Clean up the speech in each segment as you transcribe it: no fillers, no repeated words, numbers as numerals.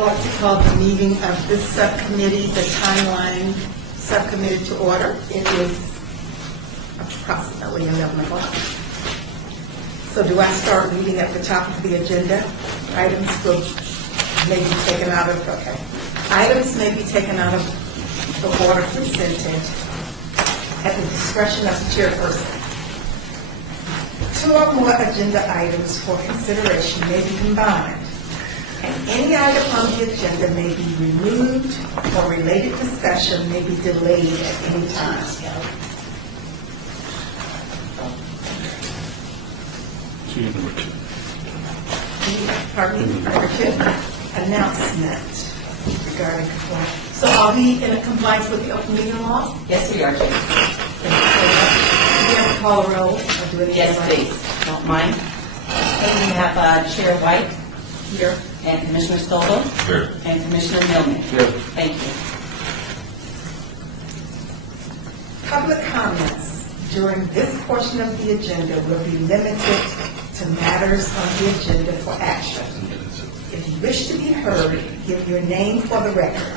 I'd like to call the meeting of this subcommittee, the Timeline Subcommittee, to order. It is approximately 11 o'clock. So do I start reading at the top of the agenda? Items may be taken out of, okay. Items may be taken out of the order presented at the discretion of the chairperson. 2 or more agenda items for consideration may be combined, and any item on the agenda may be removed or related discussion may be delayed at any time. Number 2. Pardon me, number 2, announcement regarding compliance. So are we in compliance with the open meeting law? Yes, we are, Jane. Do we have to call a roll or do anything? Yes, like please. Don't mind. And we have Chair White here, and Commissioner Stolbo. Here. And Commissioner Millman. Here. Thank you. Public comments during this portion of the agenda will be limited to matters on the agenda for action. If you wish to be heard, give your name for the record.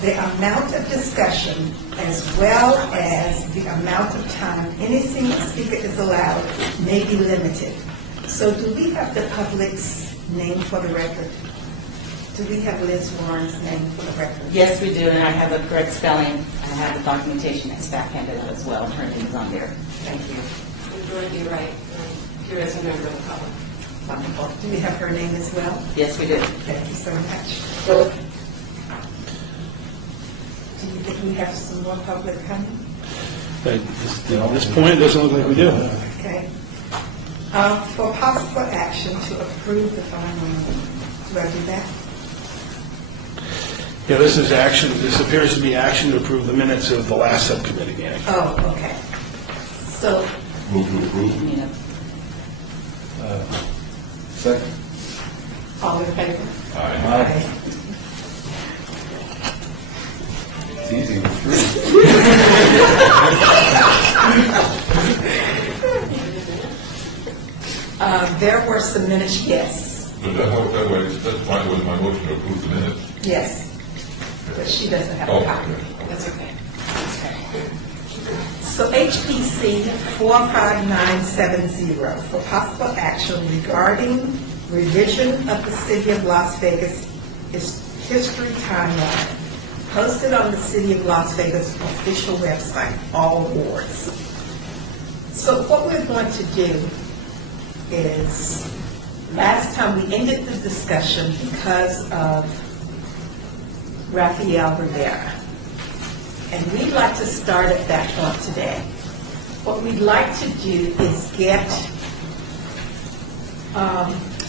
The amount of discussion, as well as the amount of time any single speaker is allowed, may be limited. So do we have the public's name for the record? Do we have Liz Warren's name for the record? Yes, we do, and I have the correct spelling. I have the documentation that's backhanded out as well. Her name is on there. Thank you. Majority right. Here as a member of the public. Wonderful. Do we have her name as well? Yes, we do. Thank you so much. Do you think we have some more public coming? At this point, it doesn't look like we do. Okay. For possible action to approve the following, do I do that? Yeah, this is action. This appears to be action to approve the minutes of the last subcommittee meeting. Oh, okay. So, Move to approve. Nina. Second. all in favor? Aye. It's easy. There were some minutes, yes. But that way, that's why was my motion to approve the minutes. Yes. But she doesn't have a Oh, copy. okay. That's okay. So HPC 45970 for possible action regarding revision of the City of Las Vegas history timeline posted on the City of Las Vegas official website, all wards. So what we're going to do is, last time we ended the discussion because of Rafael Rivera. And we'd like to start at that point today. What we'd like to do is get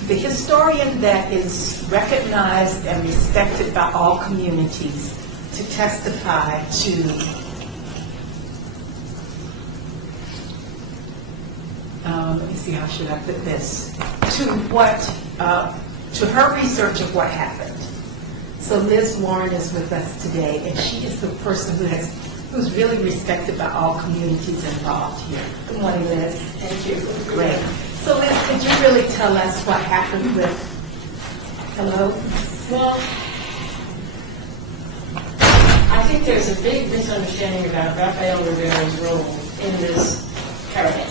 the historian that is recognized and respected by all communities to testify to let me see, how should I put this? To her research of what happened. So Liz Warren is with us today, and she is the person who's really respected by all communities involved here. Good morning, Liz. Thank you. Great. So Liz, could you really tell us what happened with, hello? Well, I think there's a big misunderstanding about Rafael Rivera's role in this caravan.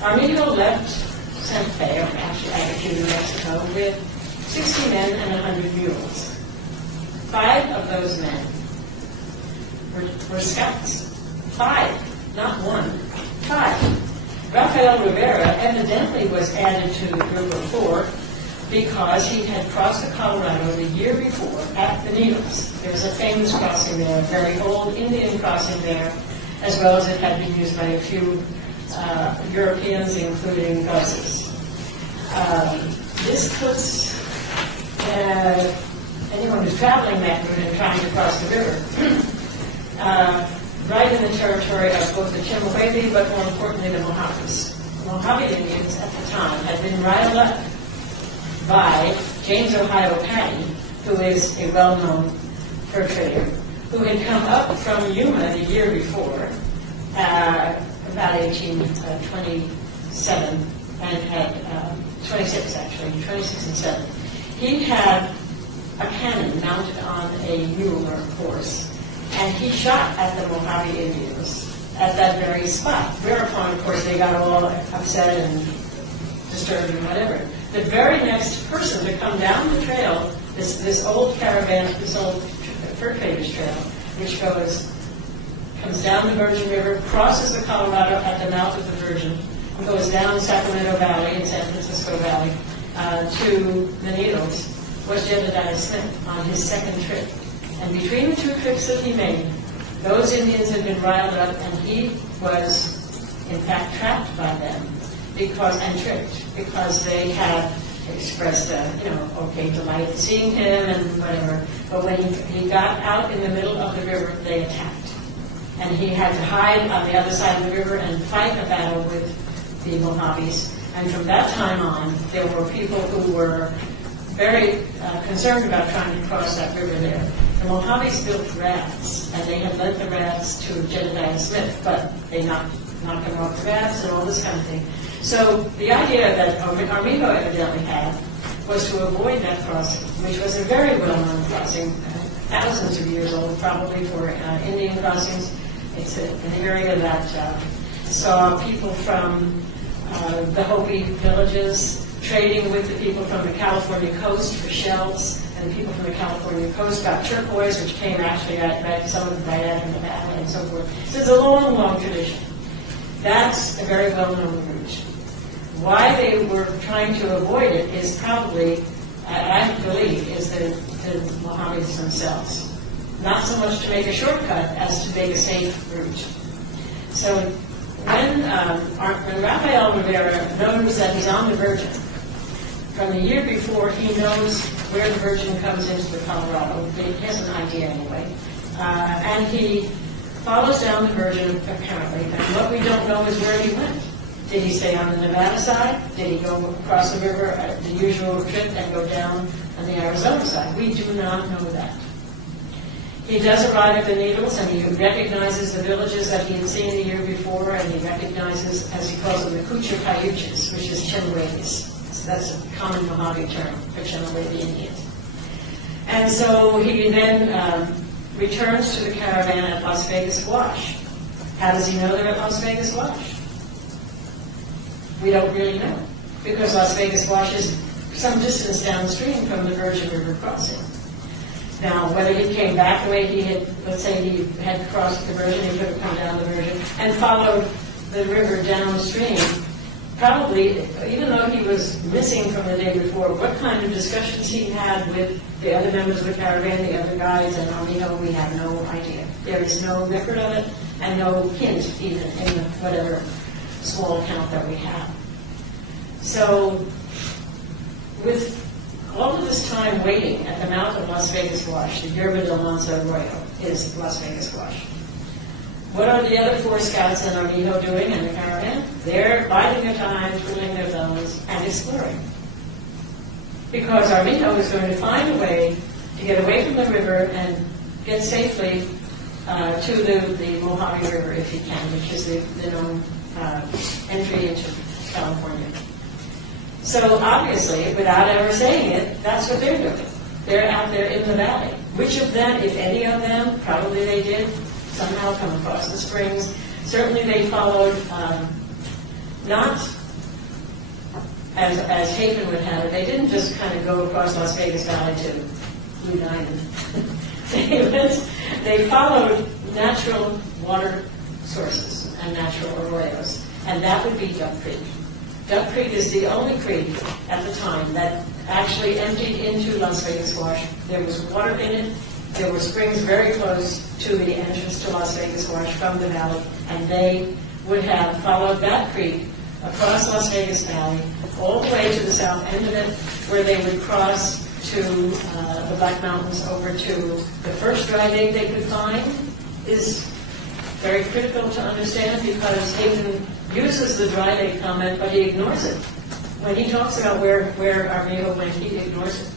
Arminio left Santa Fe, or actually Agadir, New Mexico, with 60 men and 100 mules. 5 of those men were scouts. 5, not 1. 5. Rafael Rivera evidently was added to the group of 4 because he had crossed the Colorado the year before at the Needles. There was a famous crossing there, a very old Indian crossing there, as well as it had been used by a few Europeans, including Gus's. This puts anyone who's traveling that route and trying to cross the river right in the territory of both the Chemehuevi, but more importantly the Mojaves. The Mojave Indians at the time had been riled up by James Ohio Patty, who is a well-known fur trader, who had come up from Yuma the year before, about 1827, and had 26 actually, 26 and 7. He had a cannon mounted on a mule or horse, and he shot at the Mojave Indians at that very spot. Whereupon, of course, they got all upset and disturbed and whatever. The very next person to come down the trail, this old caravan, this old fur traders trail, which comes down the Virgin River, crosses the Colorado at the mouth of the Virgin, and goes down Sacramento Valley and San Francisco Valley to the Needles, was Jedediah Smith on his second trip. And between the two trips that he made, those Indians had been riled up, and he was, in fact, trapped by them and tricked, because they had expressed, okay, delight in seeing him and whatever. But when he got out in the middle of the river, they attacked. And he had to hide on the other side of the river and fight a battle with the Mojaves. And from that time on, there were people who were very concerned about trying to cross that river there. The Mojaves built rafts, and they had lent the rafts to Jedediah Smith, but they knocked him off the rafts and all this kind of thing. So the idea that Armijo evidently had was to avoid that crossing, which was a very well-known crossing, thousands of years old probably for Indian crossings. It's an area that saw people from the Hopi villages trading with the people from the California coast for shells, and the people from the California coast got turquoise, which came actually some of them right out of Nevada and so forth. So it's a long, long tradition. That's a very well-known route. Why they were trying to avoid it is probably, I believe, is the Mojaves themselves. Not so much to make a shortcut as to make a safe route. So when Rafael Rivera knows that he's on the Virgin, from the year before he knows where the Virgin comes into the Colorado. He has an idea anyway. And he follows down the Virgin, apparently. And what we don't know is where he went. Did he stay on the Nevada side? Did he go across the river at the usual trip and go down on the Arizona side? We do not know that. He does arrive at the Needles, and he recognizes the villages that he had seen the year before, and he recognizes, as he calls them, the Kucha Cayuches, which is Chemehuevis. So that's a common Mojave term for Chemehuevi Indians. And so he then returns to the caravan at Las Vegas Wash. How does he know they're at Las Vegas Wash? We don't really know, because Las Vegas Wash is some distance downstream from the Virgin River crossing. Now, whether he came back the way he had, let's say he had crossed the Virgin, he could have come down the Virgin, and followed the river downstream, probably, even though he was missing from the day before, what kind of discussions he had with the other members of the caravan, the other guides, and Armijo, we have no idea. There is no record of it, and no hint even in the whatever small account that we have. So, with all of this time waiting at the mouth of Las Vegas Wash, the Yerba del Mansa Arroyo is Las Vegas Wash. What are the other four scouts and Armijo doing in the caravan? They're biding their time, twiddling their thumbs, and exploring. Because Armijo is going to find a way to get away from the river and get safely to the Mojave River, if he can, which is the known entry into California. So obviously, without ever saying it, that's what they're doing. They're out there in the valley. Which of them, if any of them, probably they did somehow come across the springs. Certainly they followed, not as Chapin would have it, they didn't just kind of go across Las Vegas Valley to Blue Diamond. They followed natural water sources and natural arroyos, and that would be Duck Creek. Duck Creek is the only creek at the time that actually emptied into Las Vegas Wash. There was water in it. There were springs very close to the entrance to Las Vegas Wash from the valley, and they would have followed that creek across Las Vegas Valley, all the way to the south end of it, where they would cross to the Black Mountains over to the first dry lake they could find. Is very critical to understand, because Hayden uses the dry lake comment, but he ignores it. When he talks about where Armijo went, he ignores it.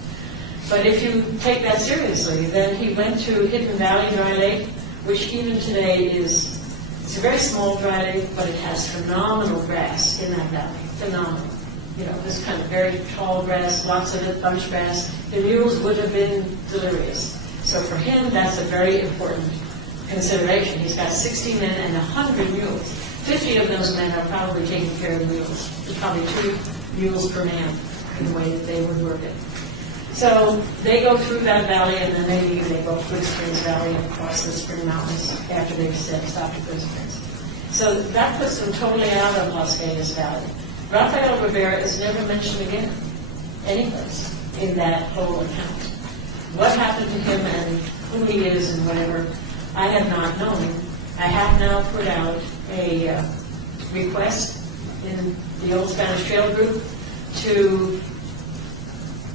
But if you take that seriously, then he went to Hidden Valley Dry Lake, which even today it's a very small dry lake, but it has phenomenal grass in that valley. Phenomenal. this kind of very tall grass, lots of it, bunch grass, the mules would have been delirious. So for him, that's a very important consideration. He's got 60 men and 100 mules. 50 of those men are probably taking care of the mules. There's probably 2 mules per man in the way that they would work it. So they go through that valley, and then they go up Good Springs Valley and across the Spring Mountains after they've stopped at Good Springs. So that puts them totally out of Las Vegas Valley. Rafael Rivera is never mentioned again, anyplace, in that whole account. What happened to him and who he is and whatever, I have not known. I have now put out a request in the Old Spanish Trail group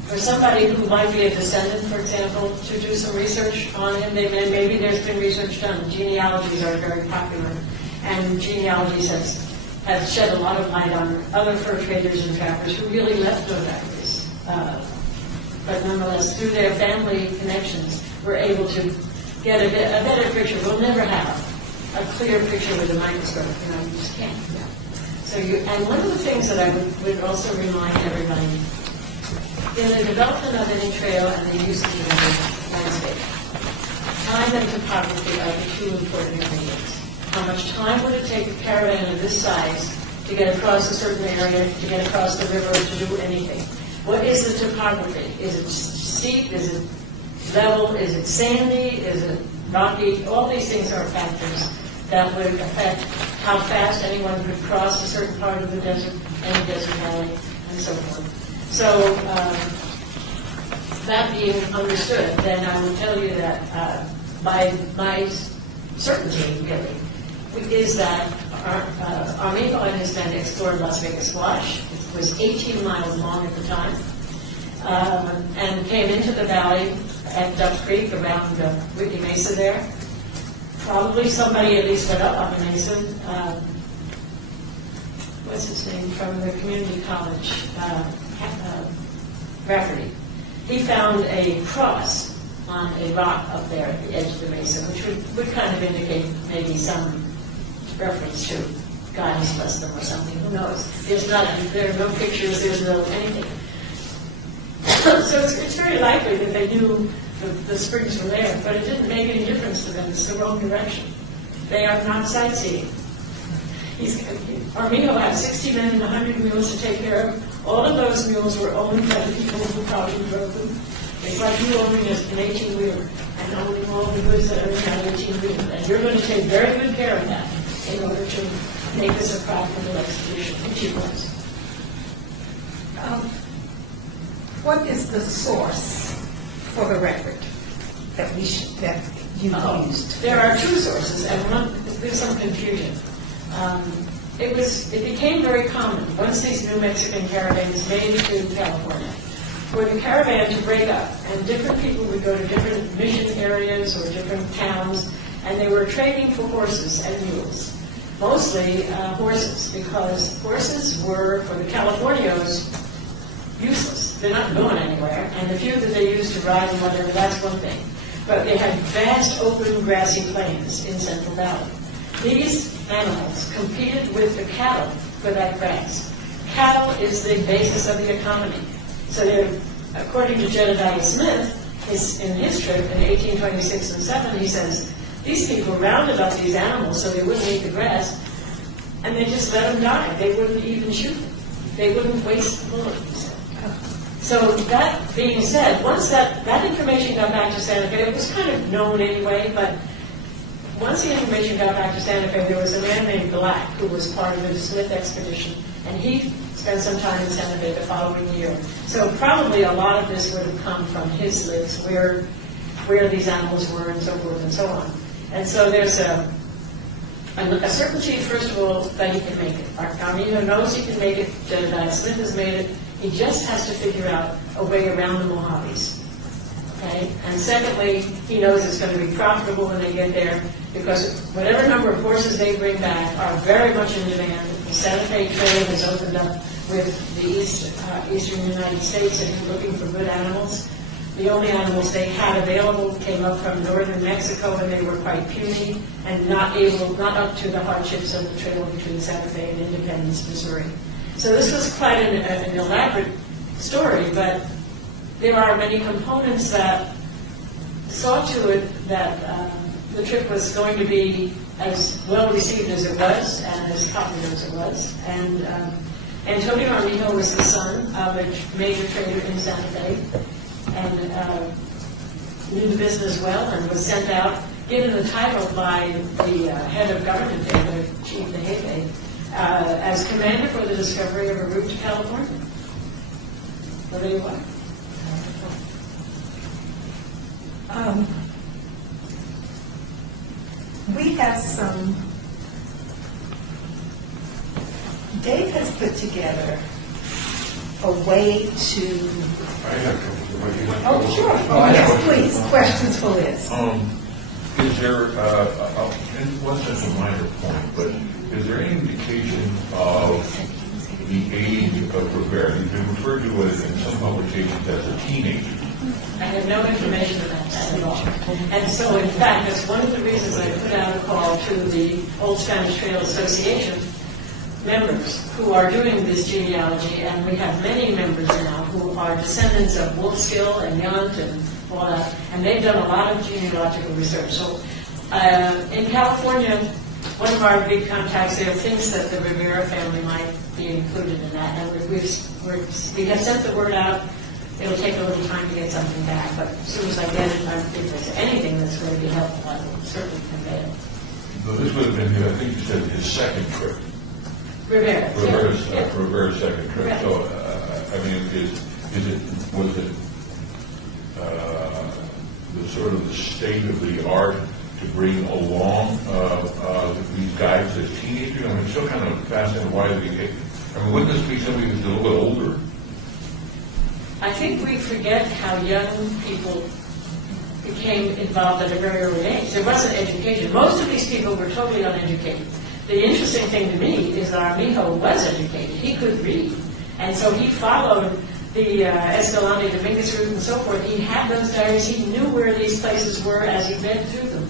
for somebody who might be a descendant, for example, to do some research on him. Maybe there's been research done. Genealogies are very popular, and genealogies have shed a lot of light on other fur traders and trappers who really left those valleys. But nonetheless, through their family connections, we're able to get a better picture. We'll never have a clear picture with a microscope. You just can't. So and one of the things that I would also remind everybody, in the development of any trail and the usage of any landscape, time and topography are the 2 important ingredients. How much time would it take a caravan of this size to get across a certain area, to get across the river, to do anything? What is the topography? Is it steep? Is it level? Is it sandy? Is it rocky? All these things are factors that would affect how fast anyone could cross a certain part of the desert, any desert valley, and so forth. So that being understood, then I will tell you that my certainty, really, is that Amigo and his men explored Las Vegas Wash. It was 18 miles long at the time, and came into the valley at Duck Creek around Whitney Mesa there. Probably somebody at least went up on the mesa. What's his name? From the community college, Rafferty. He found a cross on a rock up there at the edge of the mesa, which would kind of indicate maybe some reference to God has blessed them or something. Who knows? There are no pictures. There's no anything. So it's very likely that they knew the springs were there, but it didn't make any difference to them. It's the wrong direction. They are not sightseeing. Armijo had 60 men and 100 mules to take care of. All of those mules were owned by the people who probably drove them. It's like you owning an 18-wheeler and owning all the goods that are in that 18-wheeler. And you're going to take very good care of that in order to make this a profitable expedition, which it was. What is the source for the record that you used? There are 2 sources, and there's some confusion. It became very common once these New Mexican caravans made it to California for the caravan to break up, and different people would go to different mission areas or different towns, and they were trading for horses and mules. Mostly horses, because horses were, for the Californios, useless. They're not going anywhere, and the few that they used to ride and whatever, that's one thing. But they had vast open grassy plains in Central Valley. These animals competed with the cattle for that grass. Cattle is the basis of the economy. So according to Jedediah Smith, in his trip in 1826 and 7, he says, these people rounded up these animals so they wouldn't eat the grass, and they just let them die. They wouldn't even shoot them. They wouldn't waste the bullet. So that being said, once that information got back to Santa Fe, it was kind of known anyway, but once the information got back to Santa Fe, there was a man named Black who was part of the Smith expedition, and he spent some time in Santa Fe the following year. So probably a lot of this would have come from his lists, where these animals were and so forth and so on. And so there's a certainty, first of all, that he can make it. Armijo knows he can make it. Jedediah Smith has made it. He just has to figure out a way around the Mojaves. Okay? And secondly, he knows it's going to be profitable when they get there, because whatever number of horses they bring back are very much in demand. The Santa Fe Trail has opened up with the eastern United States, and you're looking for good animals. The only animals they had available came up from northern Mexico, and they were quite puny and not up to the hardships of the trail between Santa Fe and Independence, Missouri. So this was quite an elaborate story, but there are many components that saw to it that the trip was going to be as well received as it was and as popular as it was. And Antonio Armijo was the son of a major trader in Santa Fe and knew the business well and was sent out, given the title by the head of government there, the Chief Jefe, as commander for the discovery of a route to California. So there you are. We have some, Dave has put together a way to, I have a couple of questions. oh, sure, yes, please, questions for Liz. Is there, it wasn't such a minor point, but is there any indication of the age of Rivera? He's been referred to in some publications as a teenager. I have no information about that at all. And so, in fact, that's one of the reasons I put out a call to the Old Spanish Trail Association members who are doing this genealogy, and we have many members now who are descendants of Wolfskill and Yount and all that, and they've done a lot of genealogical research. So, in California, one of our big contacts there thinks that the Rivera family might be included in that, and we have sent the word out. It'll take a little time to get something back, but as soon as I get it, if there's anything that's going to be helpful, I will certainly convey it. But this would have been, I think you said, his second trip. Rivera's Rivera's second trip. Right. So, I mean, was it the sort of the state of the art to bring along these guys as teenagers? I mean, it's so kind of fascinating why they get. I mean, wouldn't this be somebody who's a little bit older? I think we forget how young people became involved at a very early age. There wasn't education. Most of these people were totally uneducated. The interesting thing to me is that Armijo was educated. He could read. And so he followed the Escalante Dominguez route and so forth. He had those diaries. He knew where these places were as he read through them.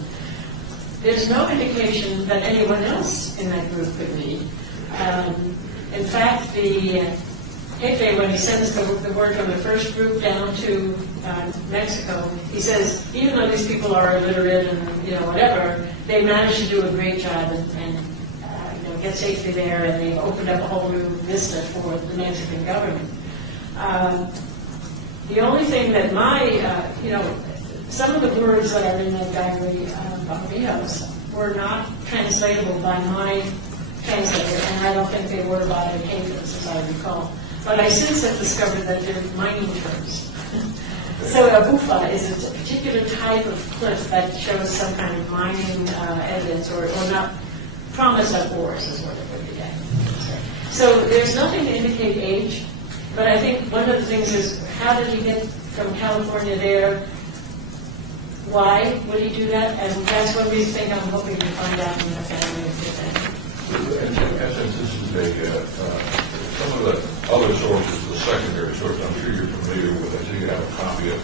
There's no indication that anyone else in that group could read. In fact, the Jefe, when he sends the word from the first group down to Mexico, he says, even though these people are illiterate and whatever, they managed to do a great job and get safely there, and they've opened up a whole new vista for the Mexican government. The only thing that some of the words that are in that diary of Armijo's were not translatable by my translator, and I don't think they were by the Jefes, as I recall. But I since have discovered that they're mining terms. So a bufa is a particular type of cliff that shows some kind of mining evidence or not promise of ores is what it would be. So there's nothing to indicate age, but I think one of the things is how did he get from California there? Why would he do that? And that's what we think I'm hoping to find out from the family of the thing. In essence, this is some of the other sources, the secondary sources, I'm sure you're familiar with. I think you have a copy of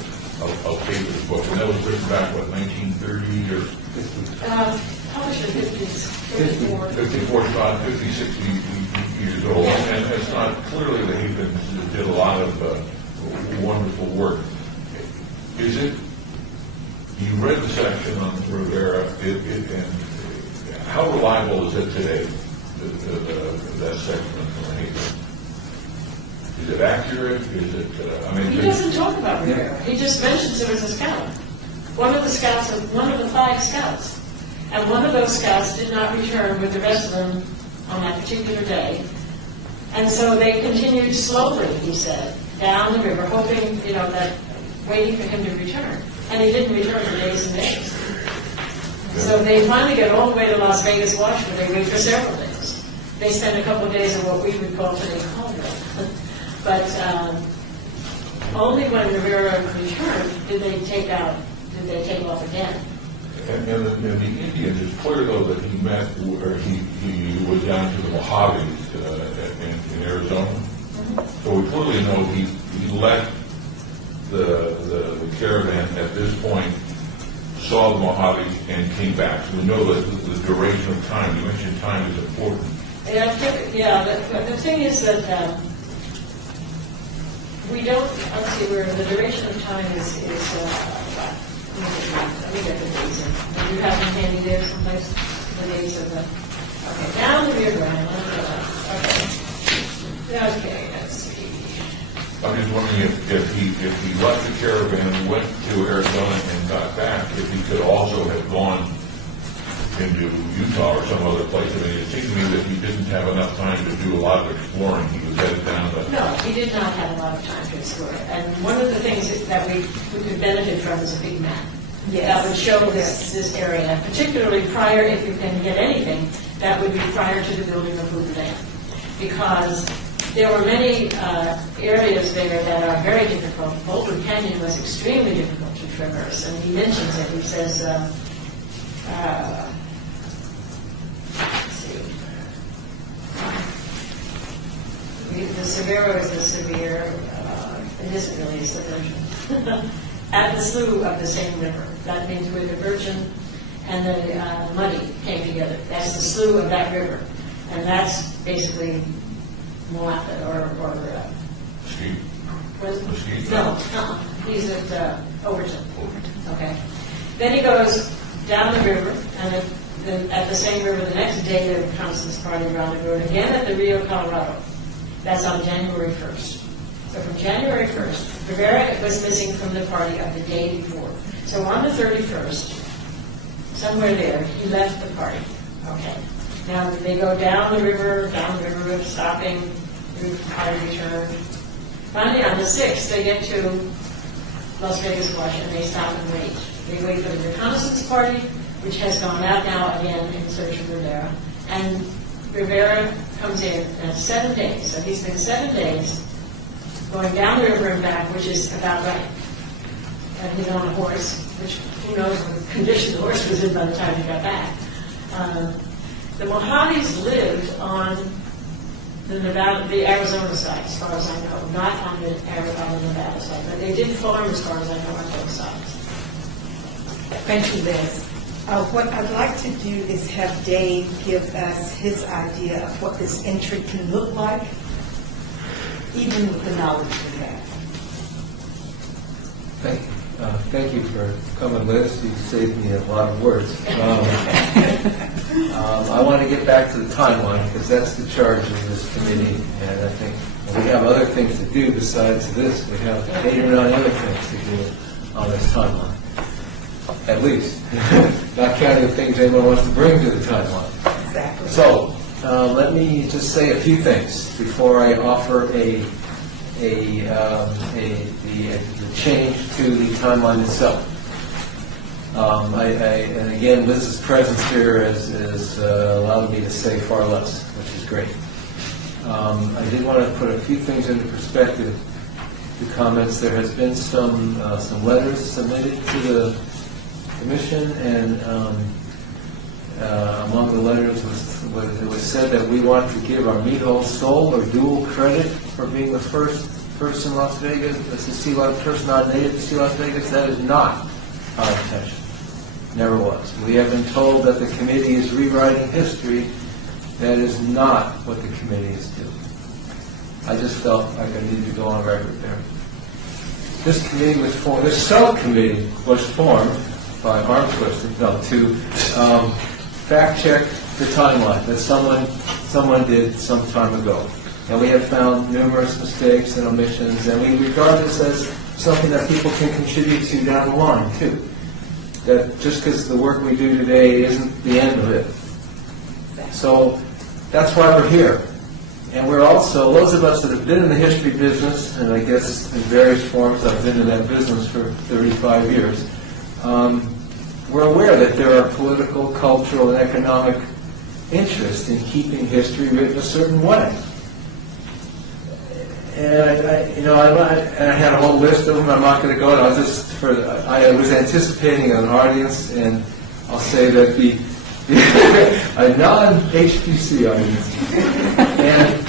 David's book, and that was written back, 1930 or 50? Published in 54. 50, 60 years old, and it's not clearly the Havens did a lot of wonderful work. Is it? You read the section on Rivera, and how reliable is it today? That section on the Havens. Is it accurate? Is it? He doesn't talk about Rivera. He just mentions him as a scout. One of the 5 scouts. And one of those scouts did not return with the rest of them on that particular day. And so they continued slowly, he said, down the river, hoping, that waiting for him to return. And he didn't return for days and days. So they finally get all the way to Las Vegas Wash, where they wait for several days. They spend a couple of days in what we would call today Colville. But only when Rivera returned did they take off again. And the Indians, it's clear, though, that he met, or he was down to the Mojaves in Arizona. Mm-hmm. So we clearly know he left the caravan at this point, saw the Mojaves, and came back. So we know that the duration of time, you mentioned time is important, Yeah, the thing is that we don't, let's see, where the duration of time is let me get the dates in. Do you have them handy there someplace? The dates of the, okay, down the Rio Grande, okay, let's see. I'm just wondering if he left the caravan, went to Arizona and got back, if he could also have gone into Utah or some other place. I mean, it seemed to me that he didn't have enough time to do a lot of exploring. He was headed down the... No, he did not have a lot of time to explore it. And one of the things that we could benefit from is a big map. That would show this area, particularly prior, if you can get anything, that would be prior to the building of Hoover Dam. Because there were many areas there that are very difficult. Boulder Canyon was extremely difficult to traverse, and he mentions it. He says, let's see, the Severo is the severe, it isn't really a submersion. At the slough of the same river. That means where the Virgin and the Muddy came together. That's the slough of that river. And that's basically Moapa or Mesquite. Mesquite? No, he's at Overton. Okay. Then he goes down the river, and then at the same river the next day there comes this party around the road again at the Rio Colorado. That's on January 1st. So from January 1st, Rivera was missing from the party of the day before. So on the 31st, somewhere there, he left the party. Okay. Now they go down the river, stopping, the party returned. Finally, on the 6th, they get to Las Vegas, Washington, and they stop and wait. They wait for the reconnaissance party, which has gone out now again in search of Rivera. And Rivera comes in 7 days. So he's been 7 days going down the river and back, which is about right. And he's on a horse, which who knows what condition the horse was in by the time he got back. The Mojaves lived on the Arizona side, as far as I know, not on the Nevada side, but they did farm, as far as I know, on both sides. Thank you, Liz. What I'd like to do is have Dave give us his idea of what this entry can look like, even with the knowledge we have. Thank you for coming, Liz. You saved me a lot of words. I want to get back to the timeline because that's the charge of this committee, and I think we have other things to do besides this. We have 8 or 9 other things to do on this timeline, at least, not counting the things anyone wants to bring to the timeline. Exactly. So let me just say a few things before I offer the change to the timeline itself. And again, Liz's presence here has allowed me to say far less, which is great. I did want to put a few things into perspective. The comments, there has been some letters submitted to the commission, and among the letters it was said that we want to give Armijo sole or dual credit for being the first person in Las Vegas, person not native to see Las Vegas. That is not our intention. Never was. We have been told that the committee is rewriting history. That is not what the committee is doing. I just felt like I needed to go on record there. This committee was formed, this subcommittee was formed by arm twisting, to fact check the timeline that someone did some time ago. And we have found numerous mistakes and omissions, and we regard this as something that people can contribute to down the line, too. That just because the work we do today isn't the end of it. So that's why we're here. And we're also, those of us that have been in the history business, and I guess in various forms I've been in that business for 35 years, we're aware that there are political, cultural, and economic interests in keeping history written a certain way. And I had a whole list of them. I'm not going to go. I was anticipating an audience, and I'll say that a non-HPC audience, and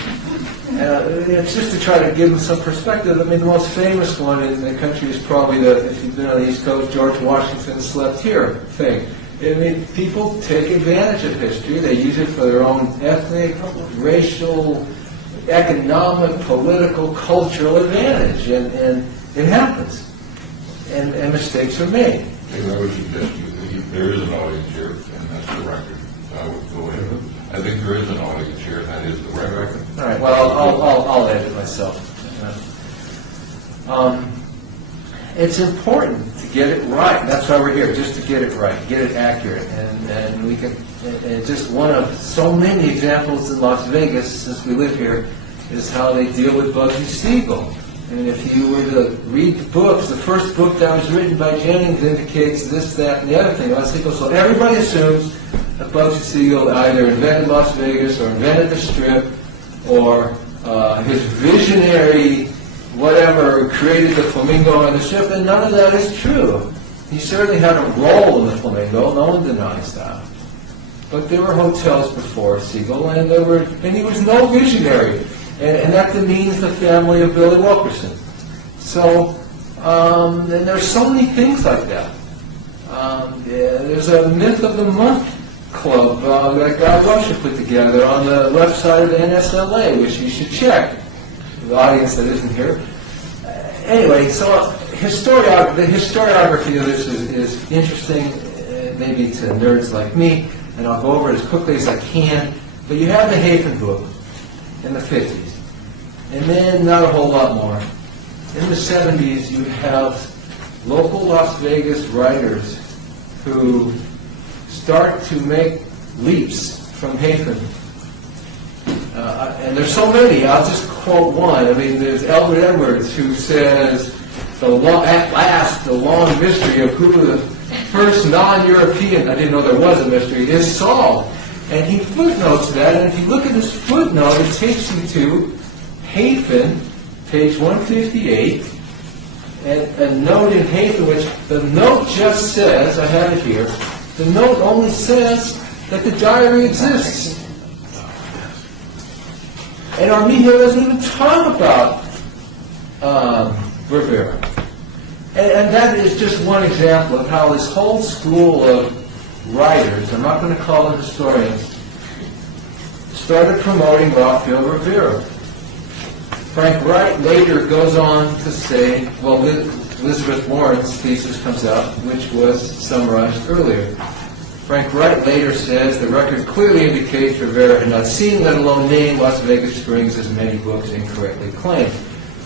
it's just to try to give them some perspective. I mean, the most famous one in the country is probably if you've been on the East Coast, George Washington slept here thing. I mean, people take advantage of history. They use it for their own ethnic, racial, economic, political, cultural advantage, and it happens. And mistakes are made. I would suggest that there is an audience here, and that's the record. I would go ahead. I think there is an audience here, and that is the record. All right, well, I'll edit myself. It's important to get it right. That's why we're here, just to get it right, get it accurate. And we can, and just one of so many examples in Las Vegas, since we live here, is how they deal with Bugsy Siegel. And if you were to read the books, the first book that was written by Jennings indicates this, that, and the other thing. So everybody assumes that Bugsy Siegel either invented Las Vegas or invented the Strip or his visionary whatever created the Flamingo and the Strip, and none of that is true. He certainly had a role in the Flamingo, no one denies that. But there were hotels before Siegel, and he was no visionary. And that demeans the family of Billy Wilkerson. So, and there's so many things like that. There's a Myth of the Month club that Guy Rusher put together on the left side of the NSLA, which you should check. The audience that isn't here. Anyway, so the historiography of this is interesting, maybe to nerds like me, and I'll go over it as quickly as I can. But you have the Hafen book in the 50s. And then not a whole lot more. In the 70s, you have local Las Vegas writers who start to make leaps from Hafen. And there's so many. I'll just quote one. I mean, there's Albert Edwards who says, at last, the long mystery of who the first non-European, I didn't know there was a mystery, is solved. And he footnotes that, and if you look at this footnote, it takes you to Hafen, page 158, and a note in Hafen, which the note just says, I have it here, the note only says that the diary exists. And Armijo doesn't even talk about Rivera. And that is just one example of how this whole school of writers, I'm not going to call them historians, started promoting Rafael Rivera. Frank Wright later goes on to say, well, Elizabeth Warren's thesis comes out, which was summarized earlier. Frank Wright later says, the record clearly indicates Rivera had not seen, let alone named, Las Vegas Springs, as many books incorrectly claim.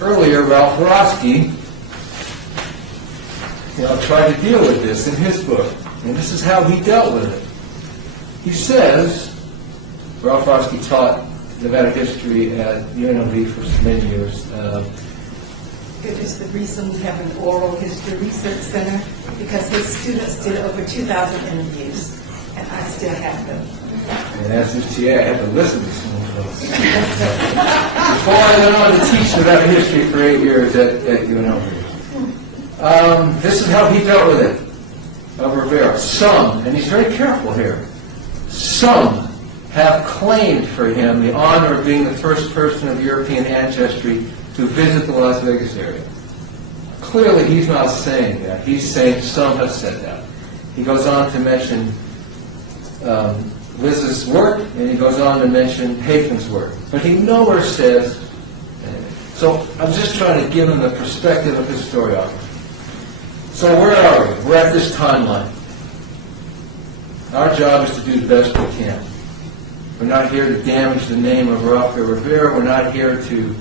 Earlier, Ralph Roski tried to deal with this in his book, and this is how he dealt with it. He says, Ralph Roski taught Nevada history at UNLV for many years. It is the reason we have an oral history research center, because his students did over 2,000 interviews, and I still have them. And as his TA, I had to listen to some of those. Before I went on to teach Nevada history for 8 years at UNLV. This is how he dealt with it, of Rivera. Some, and he's very careful here, some have claimed for him the honor of being the first person of European ancestry to visit the Las Vegas area. Clearly, he's not saying that. He's saying some have said that. He goes on to mention Liz's work, and he goes on to mention Hafen's work. But he nowhere says, so I'm just trying to give him the perspective of historiography. So where are we? We're at this timeline. Our job is to do the best we can. We're not here to damage the name of Rafael Rivera. We're not here to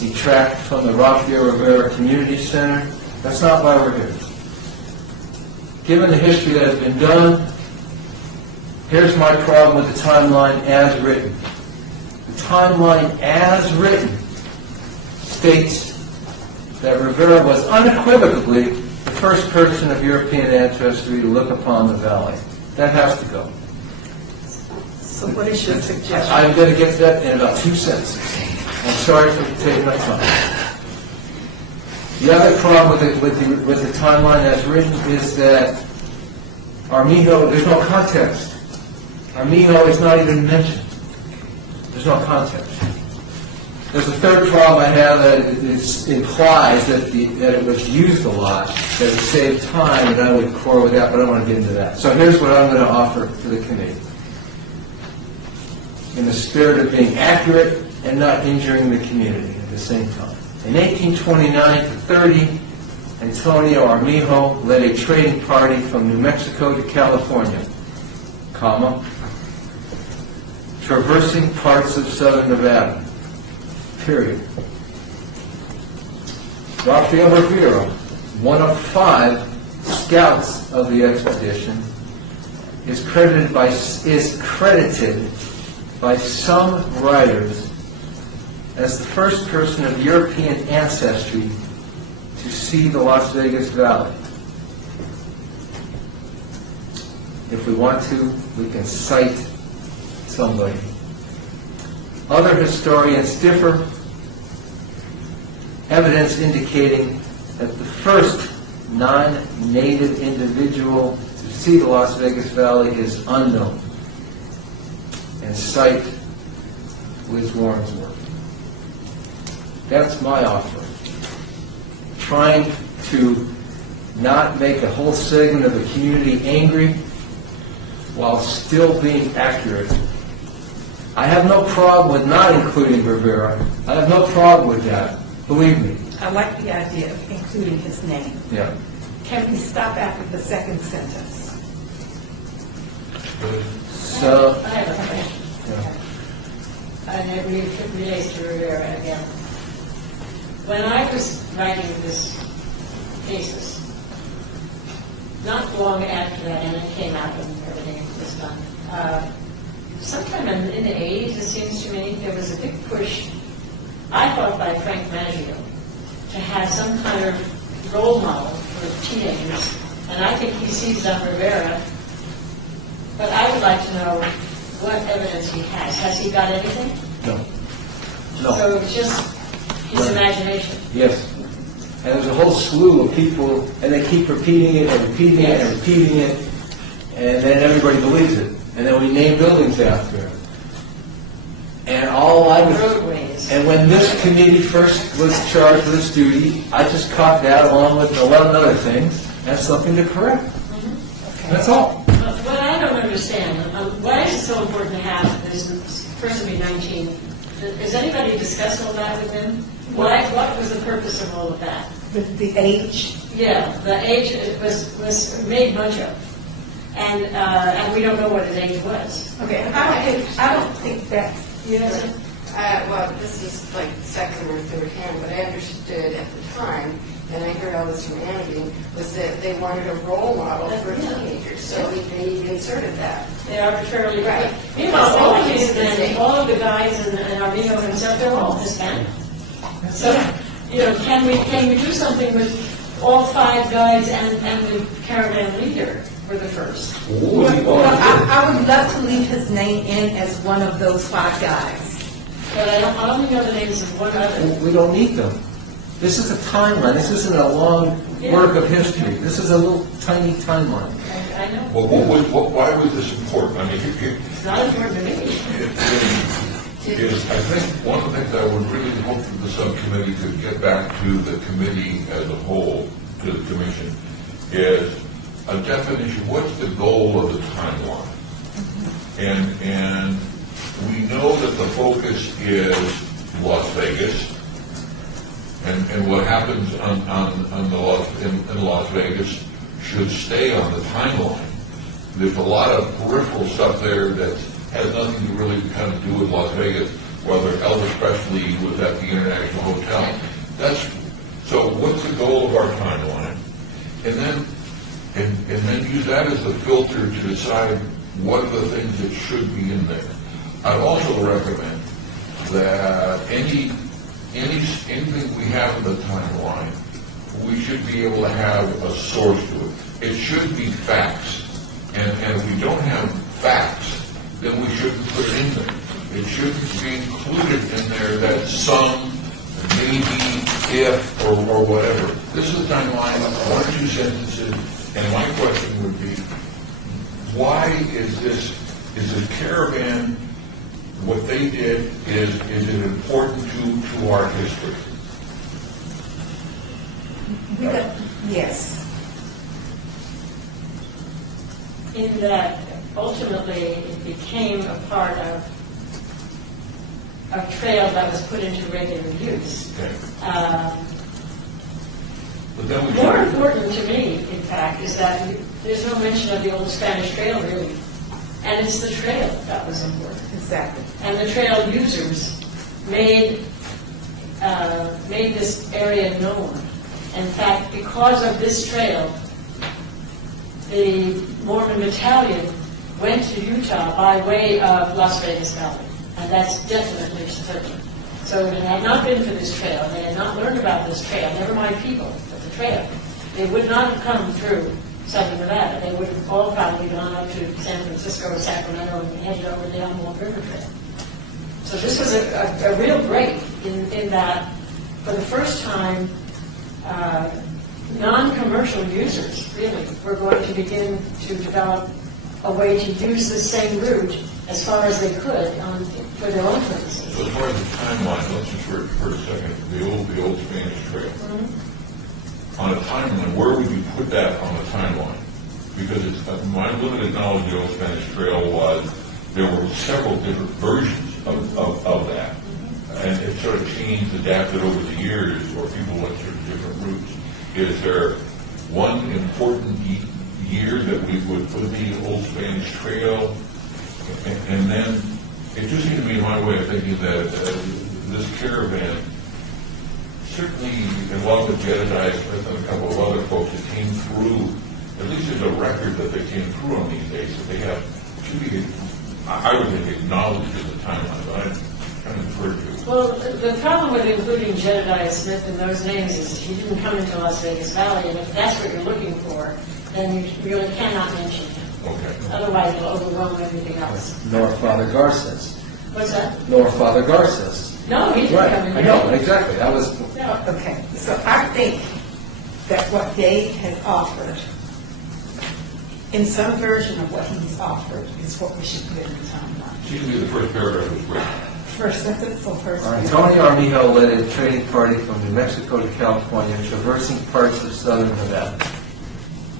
detract from the Rafael Rivera Community Center. That's not why we're here. Given the history that has been done, here's my problem with the timeline as written. The timeline as written states that Rivera was unequivocally the first person of European ancestry to look upon the valley. That has to go. So what is your suggestion? I'm going to get to that in about 2 sentences. I'm sorry for taking my time. The other problem with the timeline as written is that Armijo, there's no context. Armijo is not even mentioned. There's no context. There's a third problem I have that it implies that it was used a lot, that it saved time, and I would quarrel with that, but I don't want to get into that. So here's what I'm going to offer to the committee. In the spirit of being accurate and not injuring the community at the same time. In 1829 to 30, Antonio Armijo led a trading party from New Mexico to California, traversing parts of southern Nevada. Period. Rafael Rivera, one of 5 scouts of the expedition, is credited by some writers as the first person of European ancestry to see the Las Vegas Valley. If we want to, we can cite somebody. Other historians differ, evidence indicating that the first non-native individual to see the Las Vegas Valley is unknown, and cite Liz Warren's work. That's my offer. Trying to not make a whole segment of the community angry while still being accurate. I have no problem with not including Rivera. I have no problem with that. Believe me. I like the idea of including his name. Yeah. Can we stop after the second sentence? So, I have a question, yeah. and it relates to Rivera again. When I was writing this thesis, not long after that, and it came out and everything was done, sometime in the 80s, it seems to me, there was a big push, I thought by Frank Maggio, to have some kind of role model for teenagers, and I think he sees on Rivera, but I would like to know what evidence he has. Has he got anything? No. No. So it's just his imagination. Yes. And there's a whole slew of people, and they keep repeating it and repeating it and repeating it, and then everybody believes it. And then we name buildings after him. And all I was... Roadways. And when this committee first was charged with this duty, I just caught that along with 11 other things, and something to correct. That's all. But what I don't understand, why is it so important to have this person be 19? Has anybody discussed all that with him? What was the purpose of all of that? The age? Yeah, the age was made much of. And we don't know what his age was. Okay, I don't think that, Yes. Well, this is like second or third hand, but I understood at the time, and I heard all this from Andy, was that they wanted a role model for teenagers, so they inserted that. They arbitrarily. Right. Meanwhile, all of these men, all of the guys and Armijo himself, they're all Hispanic. So, can we do something with all 5 guides and the caravan leader for the first? well, I would love to leave his name in as one of those 5 guys. But I only know the names of one other. We don't need them. This is a timeline. This isn't a long work of history. This is a little tiny timeline. I know. Well, why was this important? I mean, It's not important to me. I think one of the things I would really hope that the subcommittee could get back to the committee as a whole, to the commission, is a definition. What's the goal of the timeline? And we know that the focus is Las Vegas, and what happens in Las Vegas should stay on the timeline. There's a lot of peripheral stuff there that has nothing to really kind of do with Las Vegas, whether Elvis Presley was at the International Hotel. So what's the goal of our timeline? And then use that as a filter to decide what are the things that should be in there. I'd also recommend that anything we have in the timeline, we should be able to have a source to it. It should be facts. And if we don't have facts, then we shouldn't put it in there. It shouldn't be included in there that some, maybe, if, or whatever. This is a timeline of 1 or 2 sentences, and my question would be, why is this caravan, what they did, is it important to to our history. Yes. In that ultimately it became a part of a trail that was put into regular use. Okay. But then we More important to me, in fact, is that there's no mention of the old Spanish Trail, really. And it's the trail that was important. Exactly. And the trail users made this area known. In fact, because of this trail, the Mormon battalion went to Utah by way of Las Vegas Valley. And that's definitely certain. So if it had not been for this trail, they had not learned about this trail, never mind people, but the trail, they would not have come through southern Nevada. They would have all probably gone up to San Francisco or Sacramento and headed over the Elmore River Trail. So this was a real break in that, for the first time, non-commercial users, really, were going to begin to develop a way to use the same route as far as they could for their own purposes. So as far as the timeline, let's just for a second, the old Spanish Trail. On a timeline, where would you put that on the timeline? Because it's, my limited knowledge of the old Spanish Trail was there were several different versions of that. And it sort of changed, adapted over the years, or people went through different routes. Is there one important year that we would put the old Spanish Trail? And then, it just seemed to me, my way of thinking, that this caravan, certainly along with Jedediah Smith and a couple of other folks that came through, at least there's a record that they came through on these days, that they have, should be, I would think, acknowledged in the timeline, but I'm kind of deferred to. Well, the problem with including Jedediah Smith in those names is he didn't come into Las Vegas Valley, and if that's what you're looking for, then you really cannot mention him. Okay. Otherwise, it'll overwhelm everything else. Nor Father Garces. What's that? Nor Father Garces. No, he didn't Right, come in. I know, exactly, that was, No. Okay, so I think that what Dave has offered, in some version of what he's offered, is what we should put in the timeline. Seems to be the first paragraph was written. First sentence or first? Tony Armijo led a trading party from New Mexico to California, traversing parts of southern Nevada,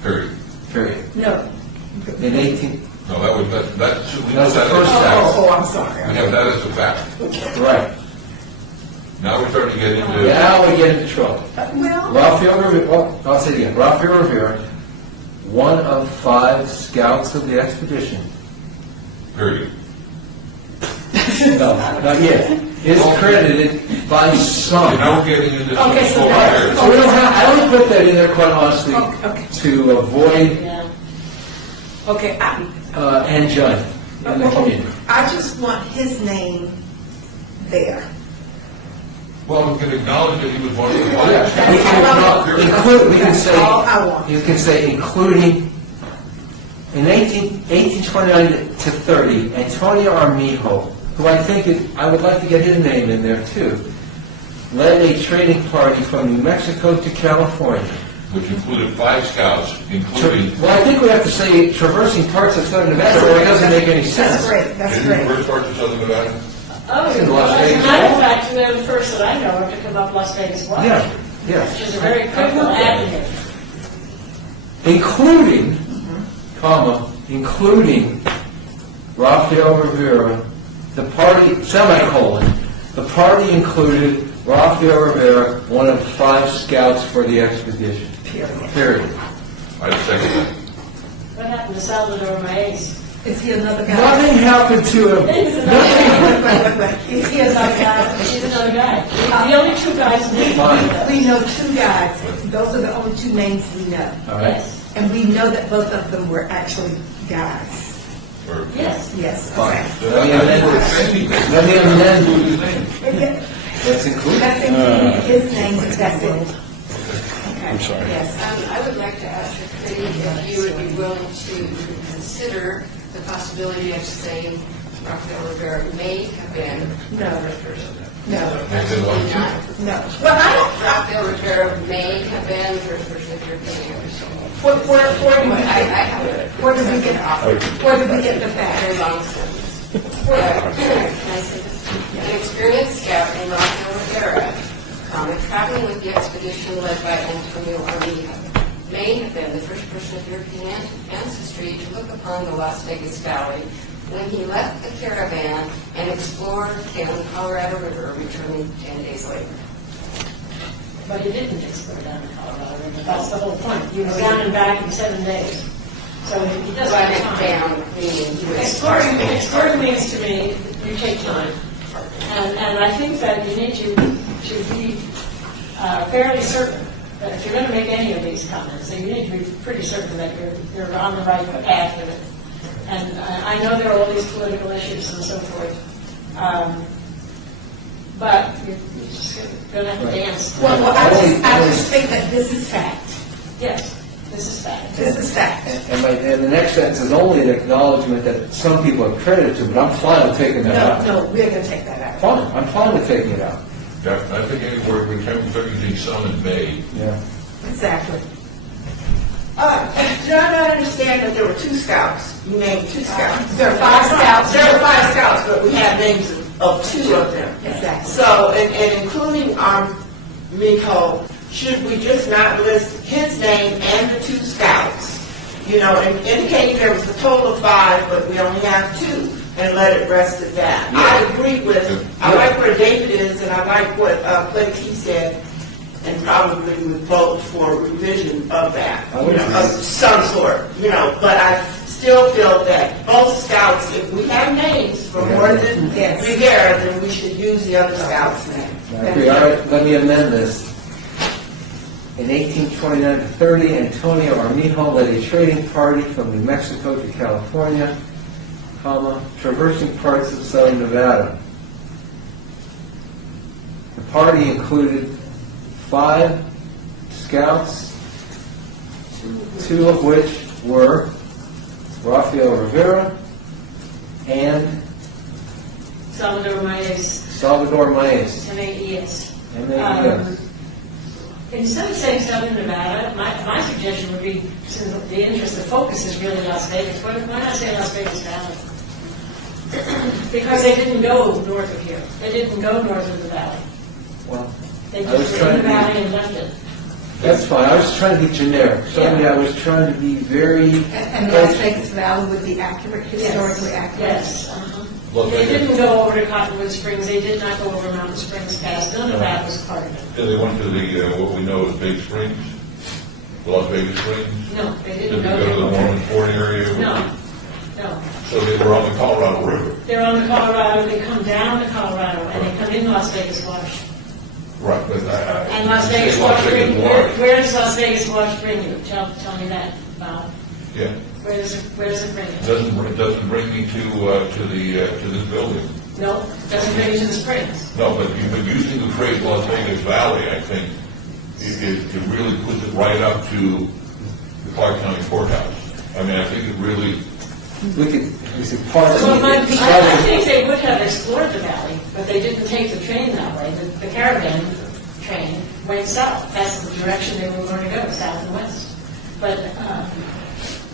Period. period. No. In 18, No, that was, that's That's the first Oh, fact. I'm sorry. We have that as a fact. right. Now we're starting to get into. Now we get into trouble. Well, Rafael Rivera, well, I'll say it again, Rafael Rivera, one of 5 scouts of the expedition. Period. No, not yet. Is credited by some. You're now getting into some Okay, so full that's- hires. So we don't have, I only put that in there quite honestly Okay. to avoid Yeah. okay, angina in the community. I just want his name there. Well, we can acknowledge that he was one of the Yeah, five. we can include, we can That's all I want. say, you can say including, in 1829 to 30, Antonio Armijo, who I think, I would like to get his name in there too, led a trading party from New Mexico to California. Which included 5 scouts, including. Well, I think we have to say traversing parts of southern Nevada, or it doesn't make any sense. That's great, that's Didn't great. you first part of Southern Nevada? Oh, In Las as a Vegas. matter of fact, they're the first that I know of to come up Las Vegas Way. Yeah, yeah. Which is a very critical avenue. Including, comma, including Rafael Rivera, the party, semicolon, the party included Rafael Rivera, one of 5 scouts for the expedition. Period. I second that. What happened to Salvador Maes? Is he another guy? Nothing happened to him. He's another guy. Is he another guy? He's another guy. The only 2 guys named. Fine. We know 2 guys. Those are the only 2 names we know. All right. Yes, And we know that both of them were actually guys. Or- yes. Yes, Fine. okay. Let me amend Let me amend. Include his name. That's included. That's including his name, that's it. Okay. I'm sorry. Yes. I would like to ask the committee if you would be willing to consider the possibility of saying Rafael Rivera may have been the No. first person. No, Absolutely not. no. Well, I don't, Rafael Rivera may have been the first person if you're getting it. where I have it. did we get, where did we get the Very facts? long sentence. Can I say this? An experienced scout named Rafael Rivera traveling with the expedition led by Antonio Armija, may have been the first person of European ancestry to look upon the Las Vegas Valley when he left the caravan and explored the Colorado River, returning 10 days later. But he didn't explore down the Colorado River. That's the whole point. He was down and back in 7 days. So he doesn't But have time. down, meaning he was... Exploring means to me, you take time. And I think that you need to be fairly certain that if you're going to make any of these comments, that you need to be pretty certain that you're on the right path with it. And I know there are all these political issues and so forth, but you're just going to have to dance. Well, I just think that this is fact. Yes, this is fact. This is fact. And the next sentence is only an acknowledgement that some people are credited to, but I'm fine with taking that out. No, we're going to take that out. Fine, I'm fine with taking it out. I think anywhere we can start using some and may. Yeah. Exactly. Do I not understand that there were 2 scouts? You named 2 scouts. There are 5 scouts. There were 5 scouts, but we have names of 2 of them. Exactly. So, and including Miko, should we just not list his name and the 2 scouts? You know, and indicating there was a total of 5, but we only have 2, and let it rest at that. I agree with, I like where David is, and I like what Clay T said, and probably would vote for revision of that, you know, of some sort, you know, but I still feel that both scouts, if we have names for more than Rivera, then we should use the other scouts' name. I agree. All right, let me amend this. In 1829 to 30, Antonio Armijo led a trading party from New Mexico to California, traversing parts of southern Nevada. The party included 5 scouts, 2 of which were Rafael Rivera and Salvador Maes, Salvador Maes. M-A-E-S. M-A-E-S. Instead of saying Southern Nevada, my suggestion would be, since the interest, the focus is really Las Vegas, why not say Las Vegas Valley? Because they didn't go north of here. They didn't go north of the valley. Well, They I was just were trying in the to be- valley and left it. that's fine. I was trying to be generic. Sorry, Yeah. I was trying to be very... And Las Vegas Valley would be accurate, historically accurate. Yes. Las They Vegas. didn't go over to Cottonwood Springs. They did not go over Mountain Springs Pass. None of that was part of it. They went to the, what we know as Big Springs, Las Vegas Springs. No, they Did didn't they go go to the there. Mormon Fort area? No, no. So they were on the Colorado River. They're on the Colorado, they come down the Colorado, and they come in Las Vegas Wash. Right, but And Las Vegas Wash bring, where does Las Vegas Wash bring you? Tell me that, Bob. Yeah, Where does it bring you? it doesn't bring me to this building. No, doesn't bring you to the springs. No, but using the phrase Las Vegas Valley, I think, it really puts it right up to the Clark County Courthouse. I mean, I think it really, We could parse So I it. think they would have explored the valley, but they didn't take the train that way. The caravan train went south. That's the direction they were going to go, south and west. But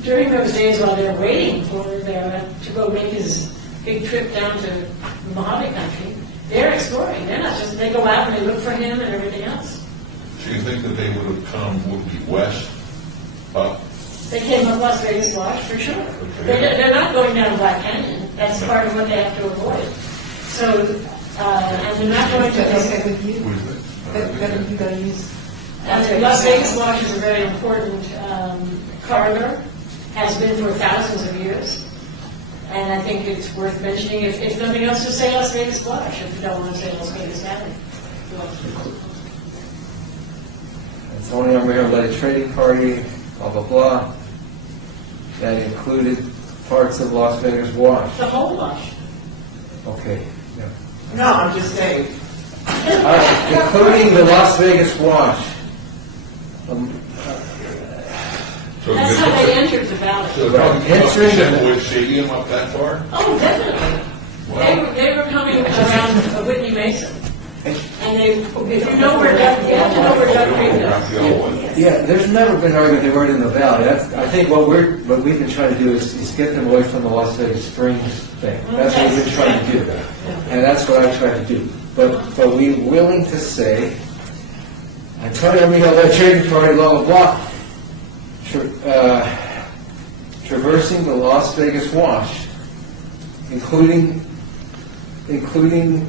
during those days while they're waiting for to go make his big trip down to Mojave Country, they're exploring. They're not just, they go out and they look for him and everything else. so you think that they would have come, would be west, up? They came up Las Vegas Wash for sure. They're not going down Black Canyon. That's part of what they have to avoid. So, and they're not going Is that to. okay with you? What is it? That you're going to use? Las Vegas Wash is a very important corridor, has been for thousands of years. And I think it's worth mentioning, if nothing else, to say Las Vegas Wash, if you don't want to say Las Vegas Valley. Antonio Armijo led a trading party, blah, blah, blah. That included parts of Las Vegas Wash. The whole wash. Okay. Yeah. No, I'm just saying, All right, including the Las Vegas Wash. So That's how they entered the valley. So they're talking about Entering the- Kentwood Stadium up that far? Oh, definitely. They were coming around Whitney Mason. And they, if you know where Duck, you have to know where Duck Creek is. Raphael was. Yeah, there's never been an argument they weren't in the valley. I think what we've been trying to do is get them away from the Las Vegas Springs thing. That's what we've been trying to do. And that's what I tried to do. But we're willing to say Antonio Miguel led trading party, blah, blah, blah. Traversing the Las Vegas Wash, including the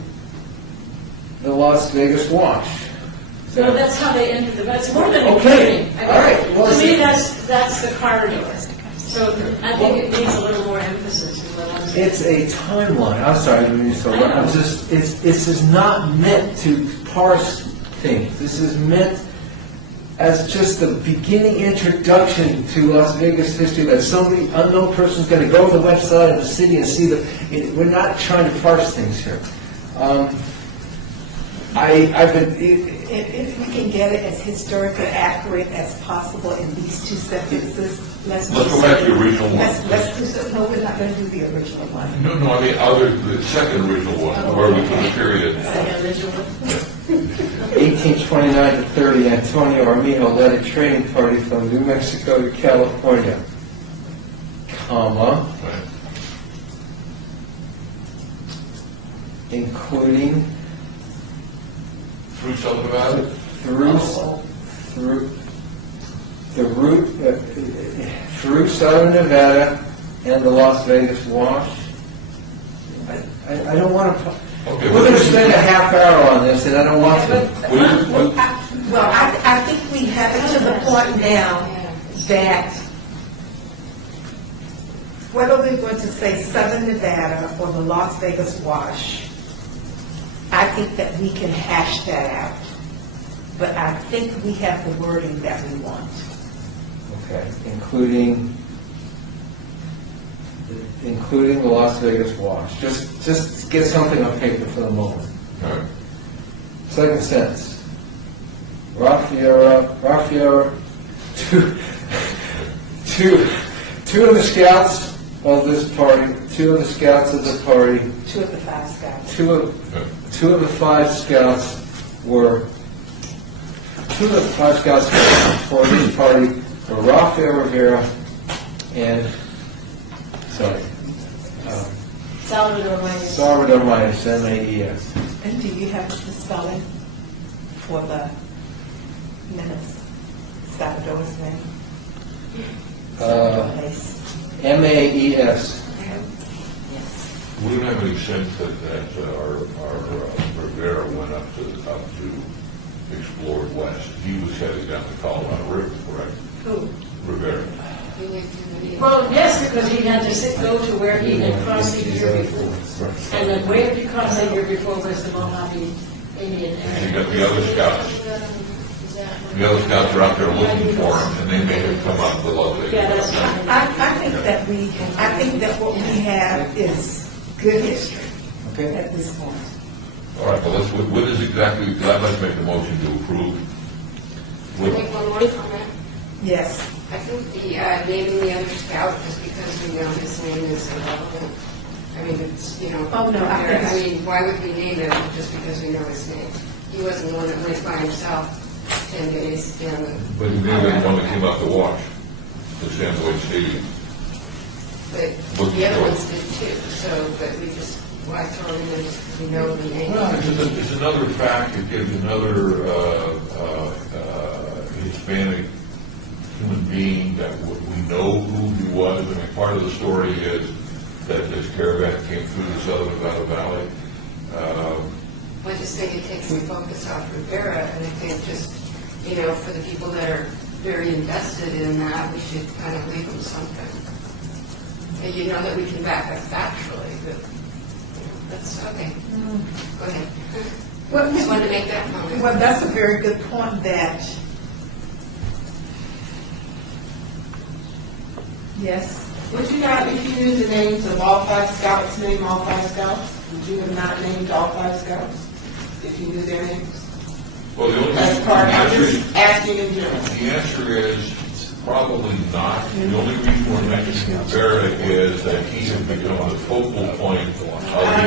Las Vegas Wash. So that's how they entered the, it's more than a Okay, hearing. all right. Well, To me, see- that's the corridor. So I think it needs a little more emphasis in what I'm saying. It's a timeline. I'm sorry, I didn't mean to start. I'm just, this is not meant to parse things. This is meant as just the beginning introduction to Las Vegas history, that somebody, unknown person's going to go to the website of the city and see we're not trying to parse things here. I've been, If we can get it as historically accurate as possible in these two sentences, let's do Let's go back to the so. original one. Let's do so. No, we're not going to do the original one. No, I mean, the second original one, where we put a period. Second original. 1829 to 30, Antonio Armijo led a trading party from New Mexico to California, comma, Right. including Through Southern Nevada? through Southern Nevada and the Las Vegas Wash. I don't want to. Okay, We're going to spend a half hour on this, and I don't want to. Well, I think we have it to the point now that whether we're going to say Southern Nevada or the Las Vegas Wash, I think that we can hash that out. But I think we have the wording that we want. Okay, including the Las Vegas Wash. Just get something on paper for the moment. All right. Second sentence. Rafael, two of the scouts of this party, two of the scouts of the party, Two of the five scouts. two of the five scouts for this party were Rafael Rivera and, Salvador Reyes. Salvador Maes, M-A-E-S. And do you have the spelling for the minutes? Salvador's name? Nice. M-A-E-S. We don't have any sense that our Rivera went up to explored west. He was heading down the Colorado River, correct? Who? Rivera. Well, yes, because he had to go to where he had crossed the year before. And then way across the year before was the Mojave Indian And you area. got the other scouts. The other scouts are out there looking for him, and they may have come up with all the. Yeah, that's right. I think that what we have is good history Okay. at this point. All right, well, what is exactly, I'd like to make the motion to approve. Can I make one more comment? Yes. I think the naming the other scout just because we know his name is irrelevant. I mean, it's, Oh, no, I think- why would we name him just because we know his name? He wasn't the one that went by himself 10 days down the... But he may have been one that came out to watch the San Boyd Stadium. But the other ones did too, so, but we just, why throw him in just because we know the name? Well, it's another fact, it gives another Hispanic human being that we know who he was. I mean, part of the story is that this caravan came through the Southern Nevada Valley. I just think it takes the focus off Rivera, and I think just, for the people that are very invested in that, we should kind of leave them something. And that we can back up factually, but that's okay. Go ahead. Well, Just wanted to make that comment. Well, that's a very good point that, yes, Would you not, if you knew the names of all five scouts, name all five scouts? Would you have not named all five scouts if you knew their names? Well, the only As reason, part, I'm just asking in general. the answer is probably not. The only reason we're mentioning Rivera is that he has become the focal point of the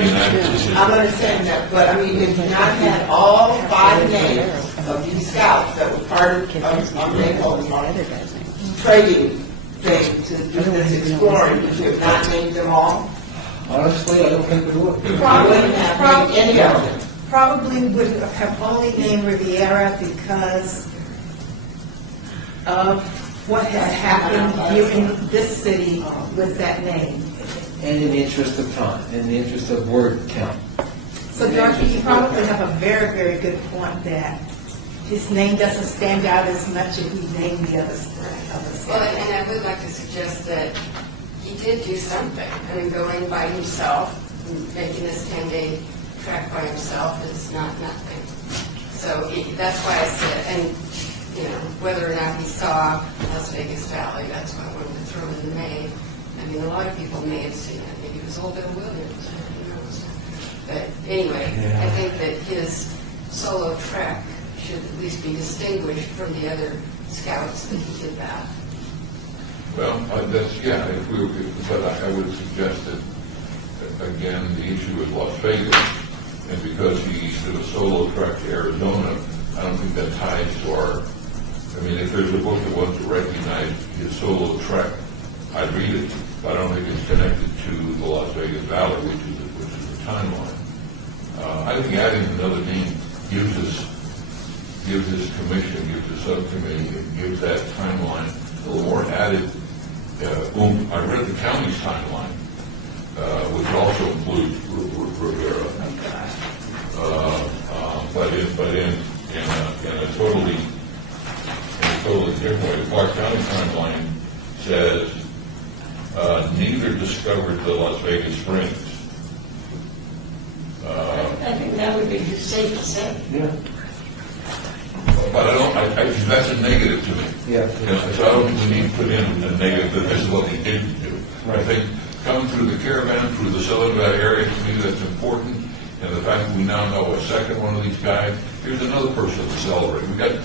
United States. I'm understanding that, but I mean, if you not had all five names of these scouts that were part of trading thing to do this exploring, would you have not named them all? Honestly, I don't think it would. Probably not named any of them. probably would have only named Riviera because of what has happened here in this city with that name. And in the interest of time, in the interest of word count. So Dorothy, you probably have a very, very good point that his name doesn't stand out as much if we name the others. Well, and I would like to suggest that he did do something. I mean, going by himself, making this 10-day track by himself is not nothing. So that's why I said, and, you know, whether or not he saw Las Vegas Valley, that's why I wanted to throw in the name. I mean, a lot of people may have seen it. Maybe it was Old Bill Williams, who knows. But anyway, I think that his solo trek should at least be distinguished from the other scouts that he did that. Well, that's, yeah, but I would suggest that, again, the issue is Las Vegas, and because he did a solo trek to Arizona, I don't think that ties to our, I mean, if there's a book that wants to recognize his solo trek, I'd read it, but I don't think it's connected to the Las Vegas Valley, which is the timeline. I think adding another name gives this commission, gives the subcommittee, and gives that timeline a little more added. I read the county's timeline, which also includes Rivera. But in a totally different way. The Clark County timeline says neither discovered the Las Vegas Springs. I think that would be safe to say. Yeah. But that's a negative to me. Yeah. You know, so I don't think we need to put in a negative that this is what they didn't do. I think coming through the caravan, through the Southern Valley area, to me that's important. And the fact that we now know a second one of these guys, here's another person to celebrate. We've got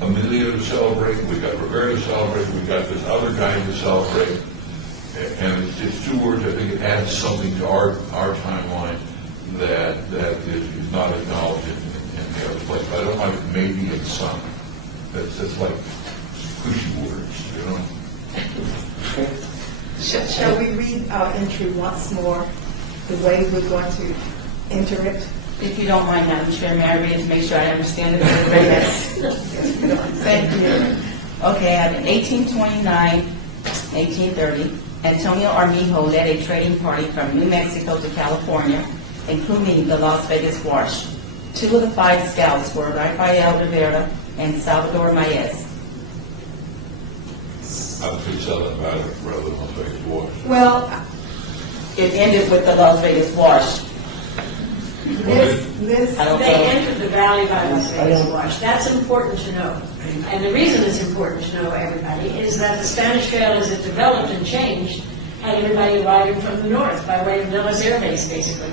Amelia to celebrate, we've got Rivera to celebrate, we've got this other guy to celebrate. And it's two words, I think it adds something to our timeline that is not acknowledged in the other place. But I don't like maybe and some. That's like cushy words, you know? Shall we read our entry once more, the way we're going to enter it? If you don't mind, Madam Chair, may I read it to make sure I understand it? Thank you. Okay, at 1829, 1830, Antonio Armijo led a trading party from New Mexico to California, including the Las Vegas Wash. 2 of the 5 scouts were Rafael Rivera and Salvador Maez. I would say Southern Valley rather than Las Vegas Wash. Well, It ended with the Las Vegas Wash. Liz, I don't They know. entered the valley by Las Vegas Wash. That's important to know. And the reason it's important to know, everybody, is that the Spanish Trail, as it developed and changed, had everybody arriving from the north by way of Nellis Air Base, basically.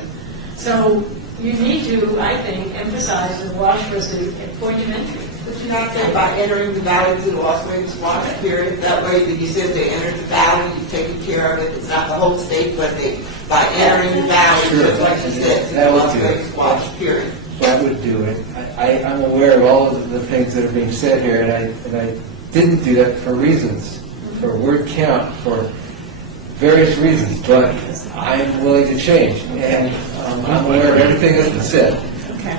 So you need to, I think, emphasize that Wash was the point of entry. But you're not saying by entering the valley through the Las Vegas Wash period, that way that you said they entered the valley, you're taking care of it, it's not the whole state, but by entering the valley, just like you said, through That the would Las do it. Vegas Wash period. That would do it. I'm aware of all of the things that are being said here, and I didn't do that for reasons, for word count, for various reasons, but I'm willing to change, and I'm aware of everything that's been said. okay.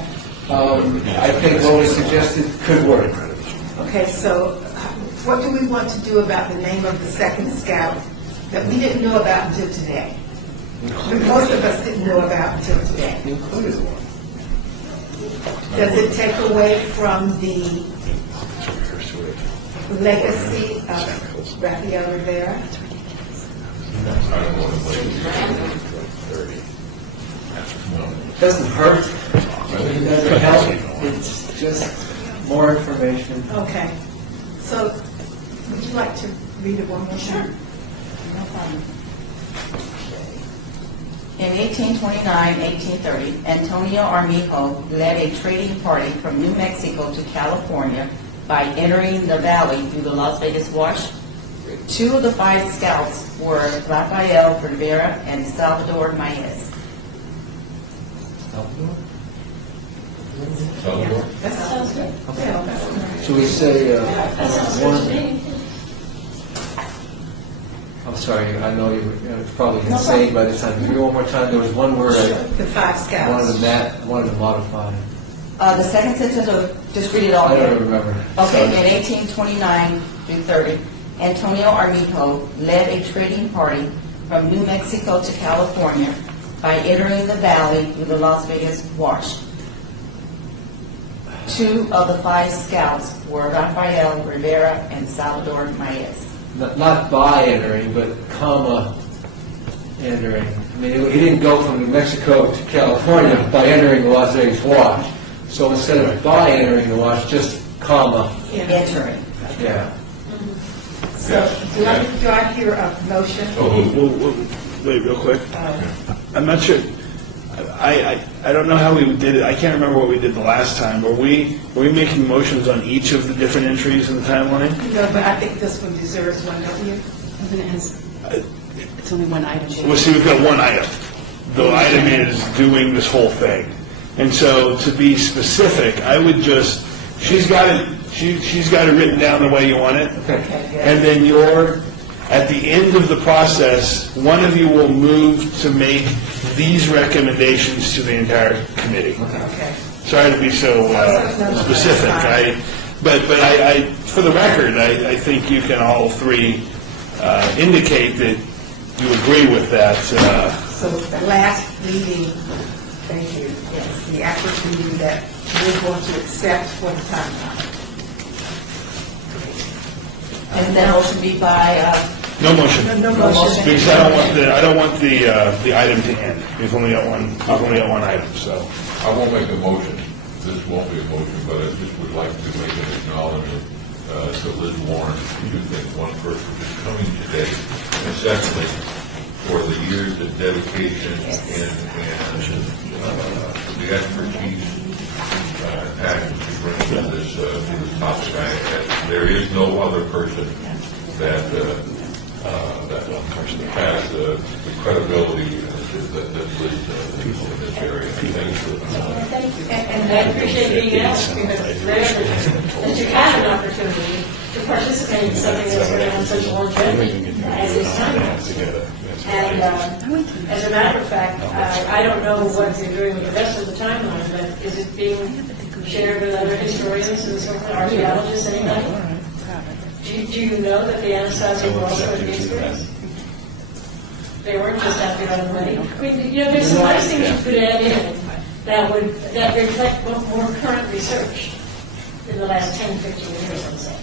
I think what was suggested could work. Okay, so what do we want to do about the name of the second scout that we didn't know about until today? Most of us didn't know about until today. Included one. Does it take away from the legacy of Rafael Rivera? I don't want to play it. Doesn't hurt. It doesn't help. It's just more information. Okay. So would you like to read it one more time? No problem. In 1829-1830, Antonio Armijo led a trading party from New Mexico to California by entering the valley through the Las Vegas Wash. 2 of the 5 scouts were Rafael Rivera and Salvador Maez. Salvador? That sounds good. Okay. Should we say That sounds good to one? me. I'm sorry, I know you're probably insane by this time. Give me one more time. There was one word The five I wanted scouts. I wanted to modify. The second sentence, or just read it all I don't again? remember. Okay, Sorry. in 1829 through 30, Antonio Armijo led a trading party from New Mexico to California by entering the valley through the Las Vegas Wash. 2 of the 5 scouts were Rafael Rivera and Salvador Maez. Not by entering, but comma entering. I mean, he didn't go from New Mexico to California by entering the Las Vegas Wash. So instead of by entering the wash, just comma, Entering. yeah. So do I hear a motion? Wait, real quick. I'm not sure. I don't know how we did it. I can't remember what we did the last time. Were we making motions on each of the different entries in the timeline? No, but I think this one deserves one, don't you? It's only one item. Well, see, we've got one item. The item is doing this whole thing. And so, to be specific, I would just, she's got it written down the way you want it. And then at the end of the process, one of you will move to make these recommendations to the entire committee. Okay. Sorry to be so specific. But for the record, I think you can all three indicate that you agree with that. So the last meeting, thank you, yes, the actual meeting that we're going to accept for the timeline. And that motion be by, No motion. No motion. motion. Because I don't want the item to end. We've only got one item, so. I won't make a motion. This won't be a motion, but I just would like to make an acknowledgement to Liz Warren. Two things. One, first, for just coming today. And secondly, for the years of dedication and the expertise and passion to bring to this topic. There is no other person that has the credibility that Liz in this area. Thank you. And I appreciate being asked, because it's rare that you have an opportunity to participate in something that's going to have such longevity as this time. And as a matter of fact, I don't know what you're doing with the rest of the timeline, but is it being shared with other historians and so forth, archaeologists, anybody? Do you know that the Anasazi were also at Vicksburg? They weren't just out there on the way. I mean, there's some nice things you could add in that reflect more current research in the last 10, 15 years, let's say.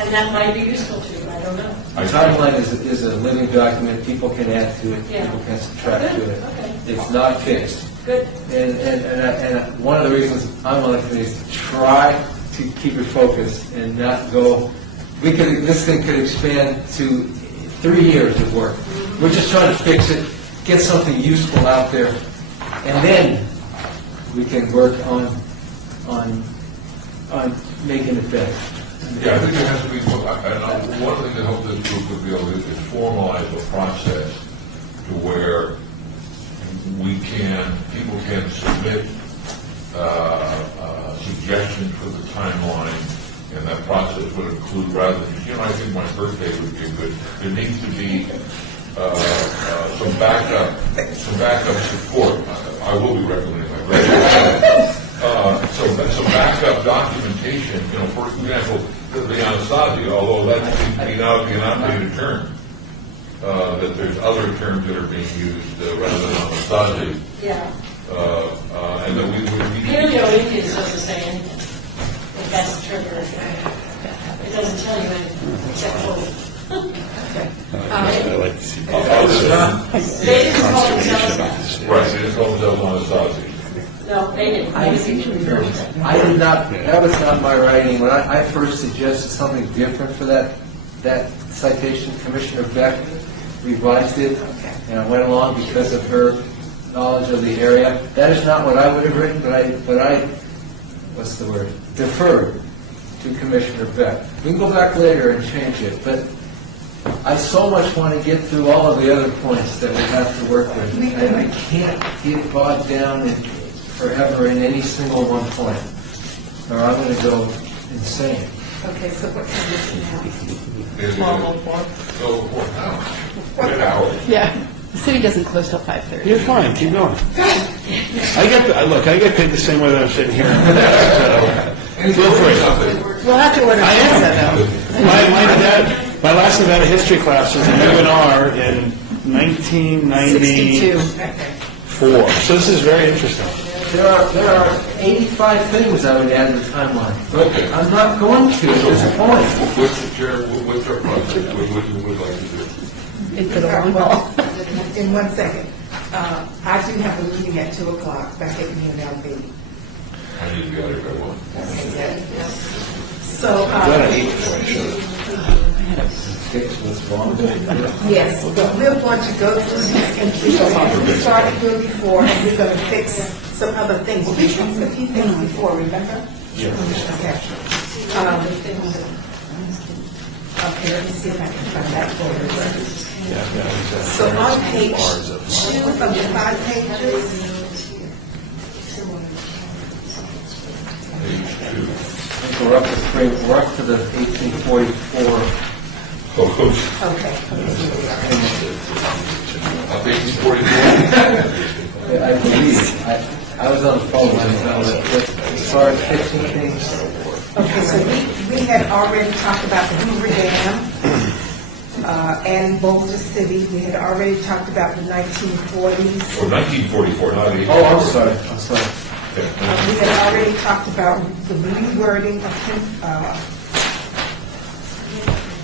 And that might be useful to you, I don't know. Our timeline is a living document. People can add to it, Yeah. people can subtract to it. Okay. It's not fixed. Good. And one of the reasons I'm on the committee is to try to keep it focused and not go, this thing could expand to 3 years of work. We're just trying to fix it, get something useful out there, and then we can work on making it better. Yeah, I think there has to be, and one of the things I hope this group would be able to do is formalize a process to where people can submit suggestions for the timeline, and that process would include, rather than, I think my birthday would be good, there needs to be some backup support. I will be recommending my birthday. Some backup documentation, for example, the Anasazi, although that may not be an outdated term, that there's other terms that are being used rather than Anasazi. Yeah. And that we would need. Paleo-Indians doesn't say anything, if that's the trigger. It doesn't tell you anything, except hope. I like to see. They didn't call themselves that. Right, they just call themselves Anasazi. No, they didn't. I did not, that was not my writing. When I first suggested something different for that citation, Commissioner Beck revised it, and I went along because of her knowledge of the area. That is not what I would have written, but I what's the word, deferred to Commissioner Beck. We can go back later and change it, but I so much want to get through all of the other points that we have to work with. And I can't get bogged down forever in any single one point, or I'm going to go insane. Okay, so what time is it now? Is it- 12:04. So, what now? Good hour. Yeah, the city doesn't close till 5:30. You're fine, keep going. Look, I get paid the same way that I'm sitting here. Feel free. We'll have to order pizza, though. My last Nevada history class was in UNR in 1994. 62. So this is very interesting. There are 85 things I would add to the timeline. Okay. I'm not going to, there's a point. What's the chair, what's our process? What would you like to do? Into the long haul. In 1 second. I do have a meeting at 2 o'clock back at UNLV. I need to be out here by 1. So, Fix what's wrong. yes, but we're going to go through this and we started doing before, and we're going to fix some other things. We fixed a few things before, remember? Yeah. Okay. Okay, let me see if I can find that folder. So on page 2 of the 5 pages, We're up to the 1844. okay. I'll take these 44. I believe, I was on the phone when I found it, but as far as fixing things, Okay, so we had already talked about the Hoover Dam and Boulder City. We had already talked about the 1940s. Or 1944, not 18. oh, I'm sorry. Okay. We had already talked about the rewording of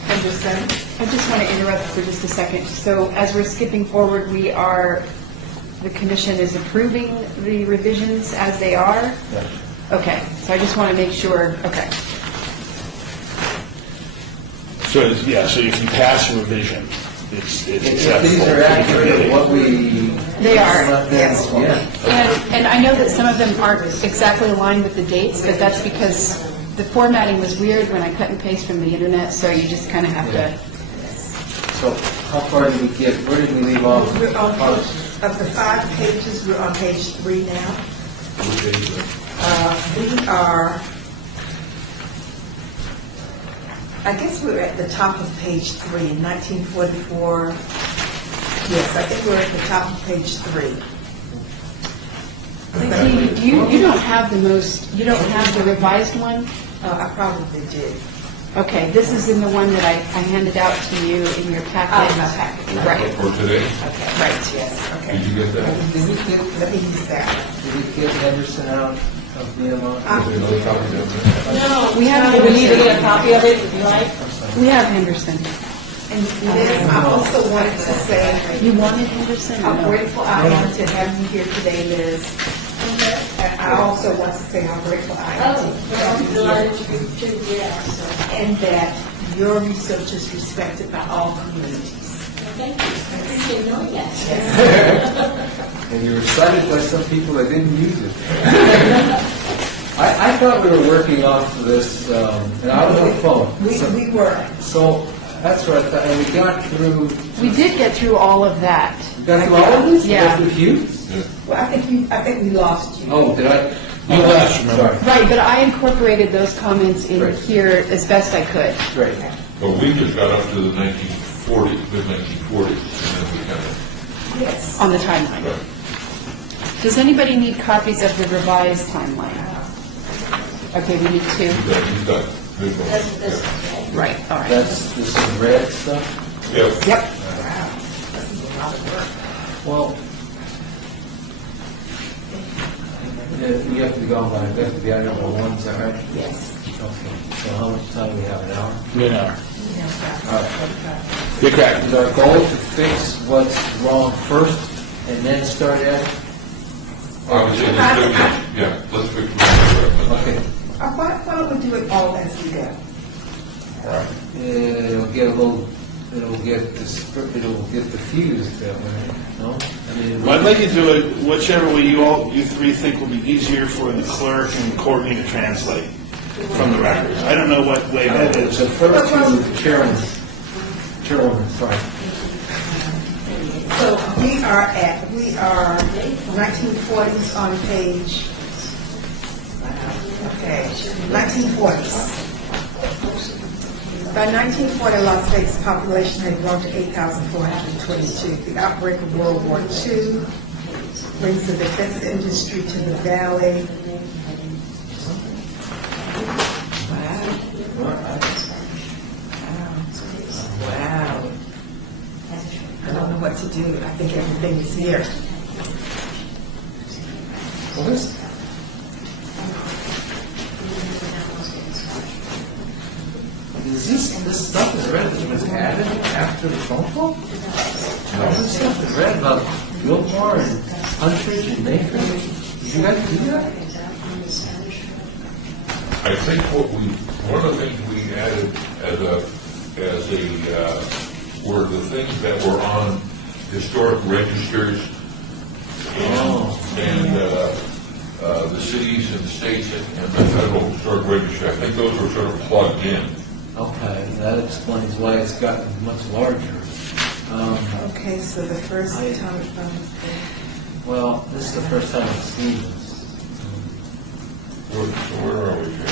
Henderson. I just want to interrupt for just a second. So as we're skipping forward, the commission is approving the revisions as they are? Yeah. Okay, so I just want to make sure, okay. So, so if you pass a revision, it's If acceptable. these are accurate, what we... They are, yes. Yeah. And I know that some of them aren't exactly aligned with the dates, but that's because the formatting was weird when I cut and paste from the internet, so you just kind of have to... So how far did we get, where did we leave off? We're on page, of the 5 pages, we're on page 3 now. We are, I guess we're at the top of page 3, in 1944. Yes, I think we're at the top of page 3. You don't have you don't have the revised one? I probably did. Okay, this is in the one that I handed out to you in your packet. Right, For today, right. Yes, okay. did you get that? Did we get, Let me use that. did we get Henderson out of BMR? There's another copy down there. No, We have we need to get a copy of it, if you like. We have Henderson. And Liz, I also wanted to say, You wanted Henderson? or I'm no? grateful I am to have you here today, Liz. And I also want to say how grateful I am Oh, to well, have I'm you here. delighted to be, yeah, so, And that your research is respected by all communities. thank you. I appreciate knowing that. And you were cited by some people that didn't use it. I thought we were working off of this, and I was on the phone. We were. So that's what I thought, and we got through, We did get through all of that. we got through all of this? Yeah. We got through Hughes? Well, I think we lost you. Oh, did I? You left, remember? Sorry. Right, but I incorporated those comments in Right. here as best I could. Great. But we just got up to the 1940s, mid-1940s, and then we kind of, Yes. On the timeline. Does anybody need copies of the revised timeline? Okay, we need two. you've got good ones. That's, this, okay. Right, all right. That's this is red stuff? Yeah. Yep. Well, you have to be gone by, you have to be out number 1, is that right? Yes. Okay. So how much time do we have, an hour? All right. You're correct. Is our goal to fix what's wrong first and then start at? I would say, let's fix it. Okay. Why don't we do it all as we go? It'll get a little, it'll get diffused that way, no? I mean, Well, I'd like you to do it whichever way you three think will be easier for the clerk and Courtney to translate from the records. I don't know what way that is. The first two, chairwoman, sorry. So we are 1940s on page, okay, 1940s. By 1940, Las Vegas' population had grown to 8,422. The outbreak of World War II brings the defense industry to the valley. Wow. I don't know what to do. I think everything is here. Well, this stuff is read that was added after the phone call? No, this stuff is read about Gilmore and Huntridge and Mayfair. Did you guys do that? I think one of the things we added were the things that were on historic registers and the cities and states and the federal historic register. I think those were sort of plugged in. Okay, that explains why it's gotten much larger. Okay, so the first I- time, Well, this is the first time I've seen this. Where are we here?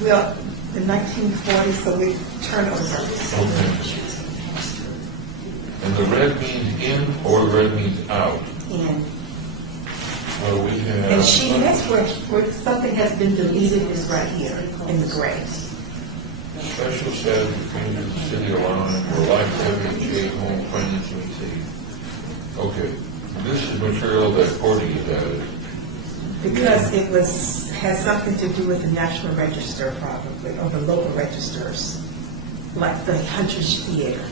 we're in 1940, so we turn over. Okay. And the red means in or the red means out? In. Well, we have. And that's where something has been deleted is right here in the gray. Special status between the city of Lyme or life FHA home financing fee. Okay, this is material that Courtney has added. Because it has something to do with the National Register probably, or the local registers, like the Huntridge Theater.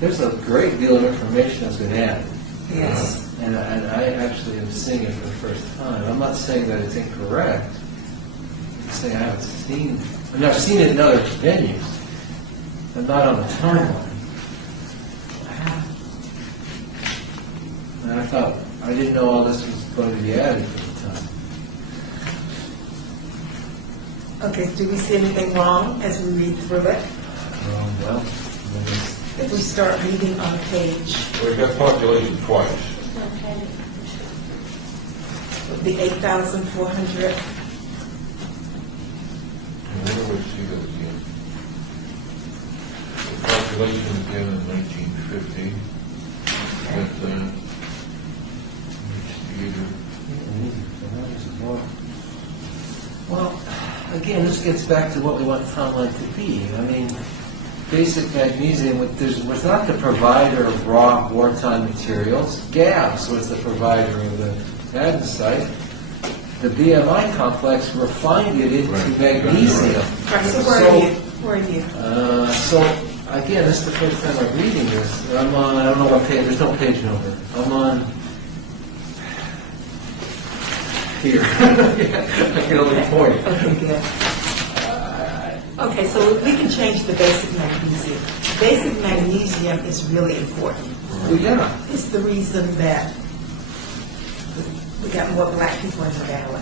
There's a great deal of information that's been added. Yes. And I actually am seeing it for the first time. I'm not saying that it's incorrect. I'm saying I haven't seen, I mean, I've seen it in other venues, but not on the timeline. And I thought, I didn't know all this was going to be added at the time. Okay, do we see anything wrong as we read through it? Well, If we start reading on page, We got population twice. the 8,400, And where do we see that again? The population again in 1950. That's well, again, this gets back to what we want timeline to be. I mean, Basic Magnesium was not the provider of raw wartime materials. GABS was the provider of the Madden site. The BMI complex refined it into magnesium. right, so where are you? Where are you? So, again, this is the first time I'm reading this. I'm on, I don't know what page, there's no page number. I'm on here. I can only point. Okay, good. Okay, so we can change the basic magnesium. Basic magnesium is really important. Well, yeah. It's the reason that we got more black people in the valley.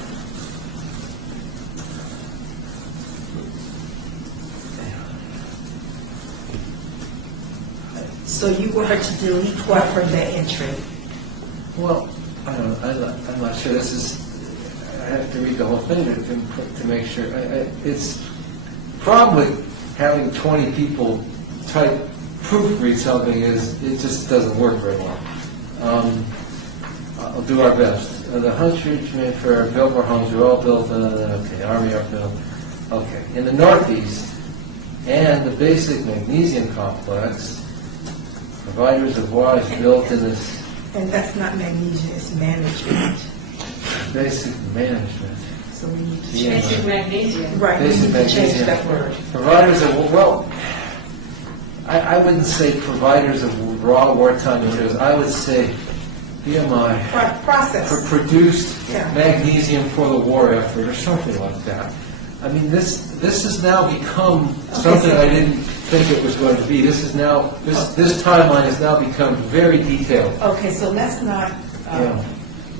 So you were to delete what from that entry? Well, I'm not sure. This is, I have to read the whole thing to make sure. It's problem with having 20 people type proofread something is it just doesn't work very well. I'll do our best. The Huntridge, Mayfair, Biltmore homes are all built on, okay, Army Airfield. Okay, in the Northeast and the Basic Magnesium Complex, providers of water built in this And that's not magnesium, it's management. basic management. So we need to Yeah. change. Basic magnesium. Right, we Basic need to change magnesium. that word. Providers of, well, I wouldn't say providers of raw wartime materials. I would say BMI Process. produced Yeah. magnesium for the war effort or something like that. I mean, this has now become something so- I didn't think it was going to be. This is now, this timeline has now become very detailed. Okay, so let's not, Yeah.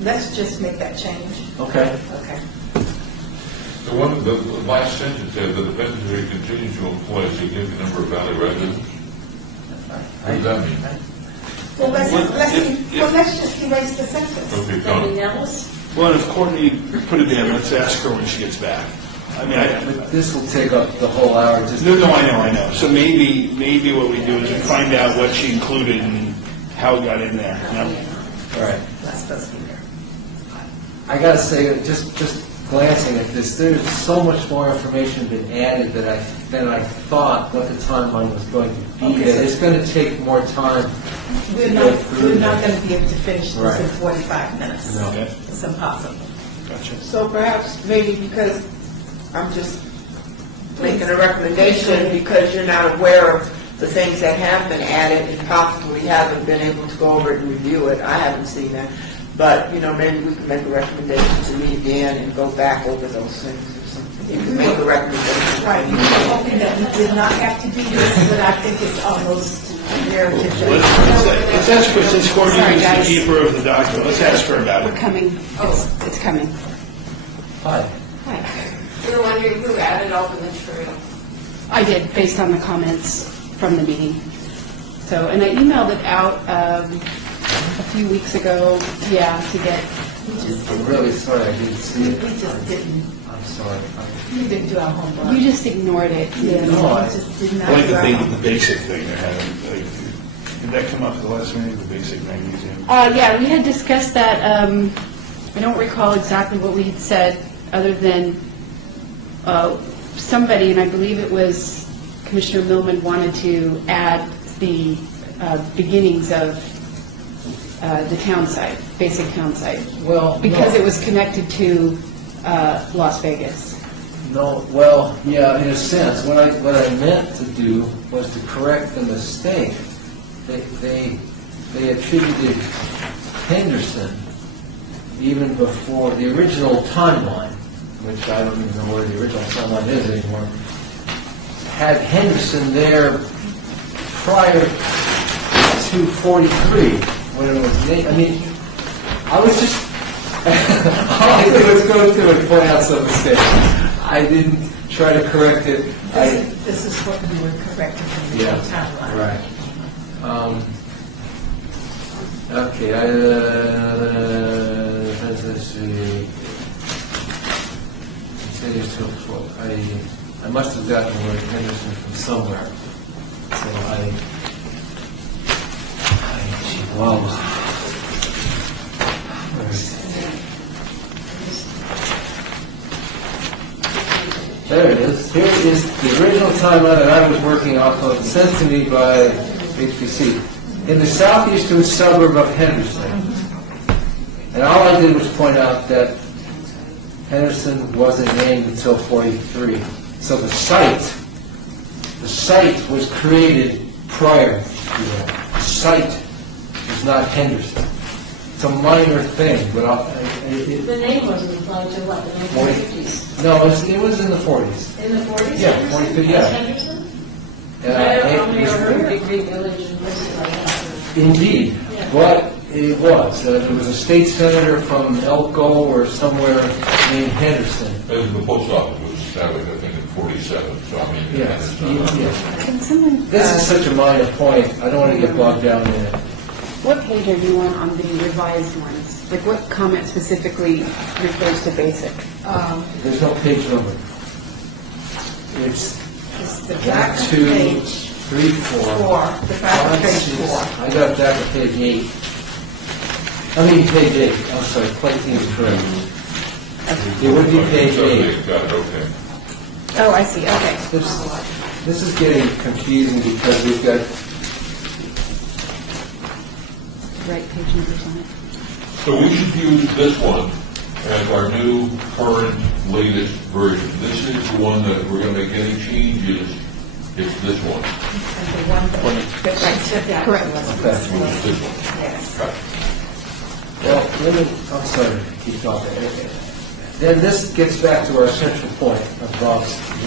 let's just make that change. Okay. Okay. The last sentence says the defense district continues to employ a significant number of valley residents. What does that mean? Well, let's just erase the sentence. Okay, Debbie Tom. Nellis? Well, if Courtney put it in, let's ask her when she gets back. I mean, But this will take up the whole hour, just no, I know. So maybe what we do is we find out what she included and how it got in there, you know? all right. That's supposed to be there. I gotta say, just glancing at this, there's so much more information been added than I thought what the timeline was going to be. Okay, so- It's gonna take more time. We're to not, go through we're not this. going to be able to finish this in Right. 45 minutes. No. Okay, It's impossible. gotcha. So perhaps maybe because I'm just making a recommendation because you're not aware of the things that have been added and possibly haven't been able to go over it and review it. I haven't seen that. But, maybe we can make a recommendation to meet again and go back over those things or something. You can make a recommendation. Right, we were hoping that we did not have to do this, but I think it's almost imperative. that- Let's ask her, since Courtney Sorry, is the guys. keeper of the document, let's ask her about We're it. coming. It's coming. Hi. Hi. We were wondering who added all the material. I did, based on the comments from the meeting. So, and I emailed it out a few weeks ago, to get, I'm really sorry I didn't see it. We just didn't, I'm sorry. we didn't do our homework. you just ignored it. Yeah, No, I- we just did I not like do our the homework. basic thing they're having. Did that come up at the last meeting, the basic magnesium? Yeah, we had discussed that, I don't recall exactly what we had said, other than somebody, and I believe it was Commissioner Millman, wanted to add the beginnings of the town site, basic town site, Well, because no. it was connected to Las Vegas. No, well, yeah, in a sense, what I meant to do was to correct the mistake. They attributed Henderson, even before the original timeline, which I don't even know where the original timeline is anymore, had Henderson there prior to 43, when it was named. I mean, I was just, all I did was go through and point out some mistakes. I didn't try to correct it. This is what we were correcting from the Yeah, timeline. right. Okay, let's see. Continues to float. I must have gotten the word Henderson from somewhere. So well, there it is. Here is the original timeline that I was working off of, sent to me by HPC. In the southeastern suburb of Henderson. And all I did was point out that Henderson wasn't named until 43. So the site was created prior to that. The site is not Henderson. It's a minor thing, but The name wasn't applied to what, the 1950s? no, it was in the 40s. In the 40s? Yeah, Henderson? 40, yeah. As Henderson? And I it only was- ever heard of Big Green Village and places like that. Indeed, Yeah. but it was. There was a state senator from Elko or somewhere named Henderson. As the post office was established, I think, in 47, so I mean. Yes, it's not- yes. Can someone, This is such a minor point, I don't want to get bogged down in it. what page are you on the revised ones? Like, what comment specifically refers to basic? There's no page number. It's It's the back of 1, 2, page 3, 4. 4, the back of 5, page 6. 4. I got back to page 8. I mean, page 8, I'm sorry, Clayton is correct. It would be page 8. Got it, okay. Oh, I see, okay. This is getting confusing because we've got, Right page numbers on it. So we should use this one as our new, current, latest version. This is the one that we're going to make any changes, it's this one. And the one that writes it down. Correct. okay. This one. Yes. Right. Well, I'm sorry, keep talking. Then this gets back to our central point of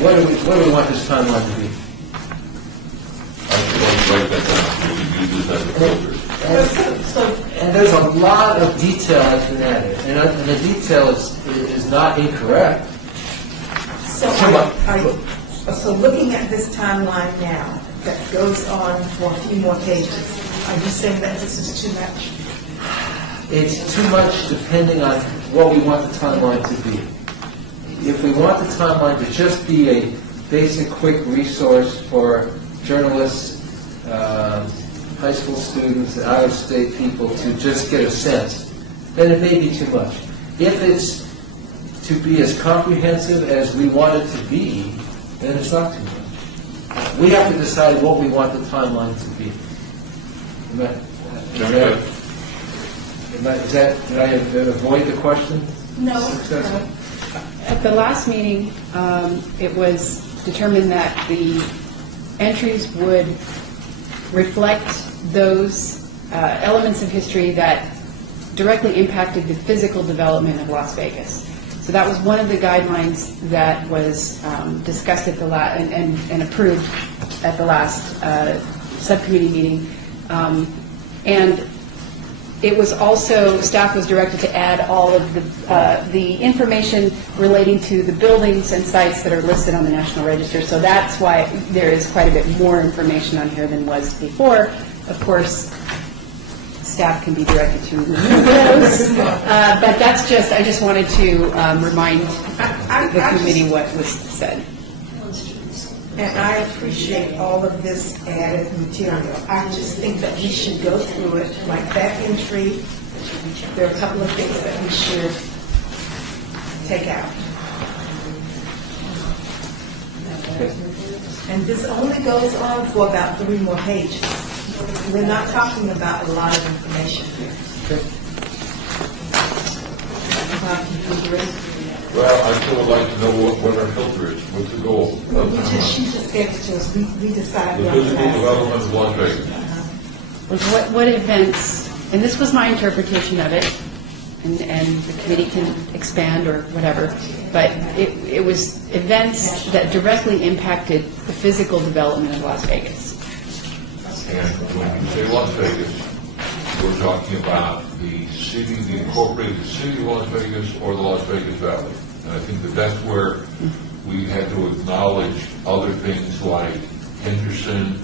what do we want this timeline to be? I should always write that down, so we can use this as a filter. And there's a lot of detail that's been added, and the detail is not incorrect. So looking at this timeline now, that goes on for a few more pages, are you saying that this is too much? It's too much depending on what we want the timeline to be. if we want the timeline to just be a basic, quick resource for journalists, high school students, and out-of-state people to just get a sense, then it may be too much. If it's to be as comprehensive as we want it to be, then it's not too much. We have to decide what we want the timeline to be. Did I avoid the question? No. Successful? At the last meeting, it was determined that the entries would reflect those elements of history that directly impacted the physical development of Las Vegas. So that was one of the guidelines that was discussed at the and approved at the last subcommittee meeting. And it was also, staff was directed to add all of the information relating to the buildings and sites that are listed on the National Register. So that's why there is quite a bit more information on here than was before. Of course, staff can be directed to remove those. But that's just, I just wanted to remind the committee what was said. And I appreciate all of this added material. I just think that we should go through it, like that entry. There are a couple of things that we should take out. And this only goes on for about 3 more pages. We're not talking about a lot of information here. Well, I still would like to know what our filter is, what's the goal? She just gave it to us. We decided. The on physical that. development of Las Vegas. Was what events, and this was my interpretation of it, and the committee can expand or whatever, but it was events that directly impacted the physical development of Las Vegas. And when you say Las Vegas, we're talking about the city, the incorporated city of Las Vegas or the Las Vegas Valley. And I think that that's where we had to acknowledge other things like Henderson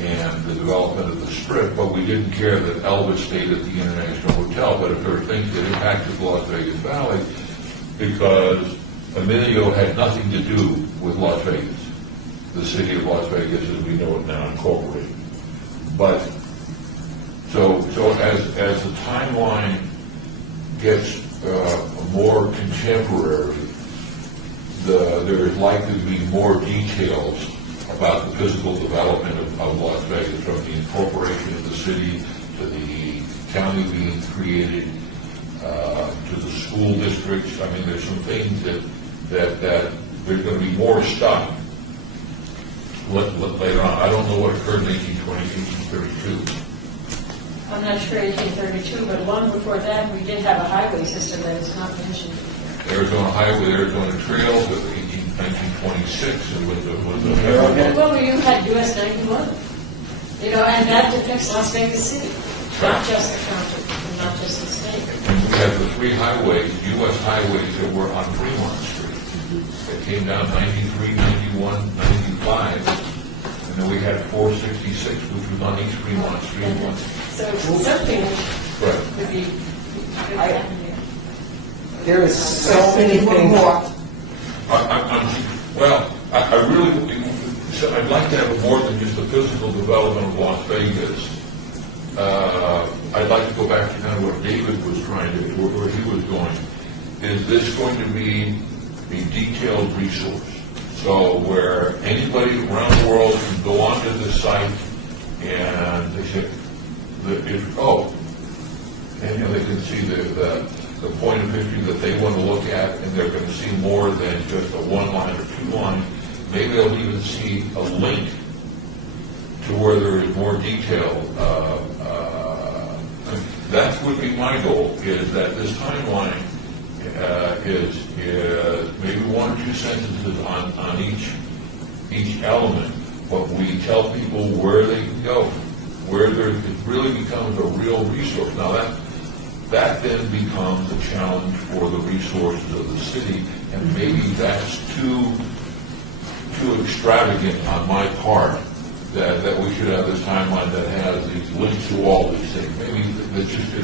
and the development of the Strip, but we didn't care that Elvis stayed at the International Hotel. But if there are things that impacted the Las Vegas Valley, because Emilio had nothing to do with Las Vegas, the city of Las Vegas as we know it now, incorporated. But so as the timeline gets more contemporary, there is likely to be more details about the physical development of Las Vegas, from the incorporation of the city to the county being created, to the school districts. I mean, there's some things that there's going to be more stuff later on. I don't know what occurred in 1820, 1832. I'm not sure 1832, but long before that, we did have a highway system that is not mentioned. Arizona Highway, Arizona Trail, with 1926, it was a Well, you had US 91, and that affects Las Vegas City, not just the county, and not just the state. And we had the 3 highways, U.S. highways that were on Fremont Street. That came down 93, 91, 95, and then we had 466, which was on East Fremont Street. So something Right. would be good happening here. There is so many things. I really, so I'd like to have more than just the physical development of Las Vegas. I'd like to go back to kind of what David was trying to, where he was going. Is this going to be a detailed resource? So where anybody around the world can go onto this site and they say, and they can see the point of history that they want to look at, and they're going to see more than just a 1-line or 2-line. Maybe they'll even see a link to where there is more detail. That would be my goal, is that this timeline is maybe 1 or 2 sentences on each element, but we tell people where they can go, where it really becomes a real resource. Now that then becomes a challenge for the resources of the city, and maybe that's too extravagant on my part, that we should have this timeline that has these links to all these things. Maybe that's just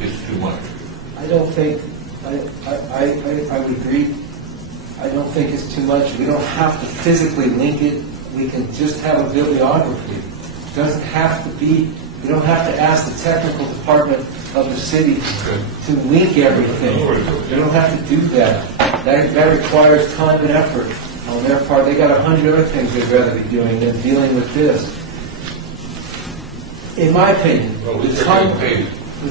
it's too much. I don't think, I would agree. I don't think it's too much. We don't have to physically link it. We can just have a bibliography. It doesn't have to be, we don't have to ask the technical department of the city to link everything. We don't have to do that. That requires time and effort on their part. They got 100 other things they'd rather be doing than dealing with this. In my opinion, Well, the these are getting paid.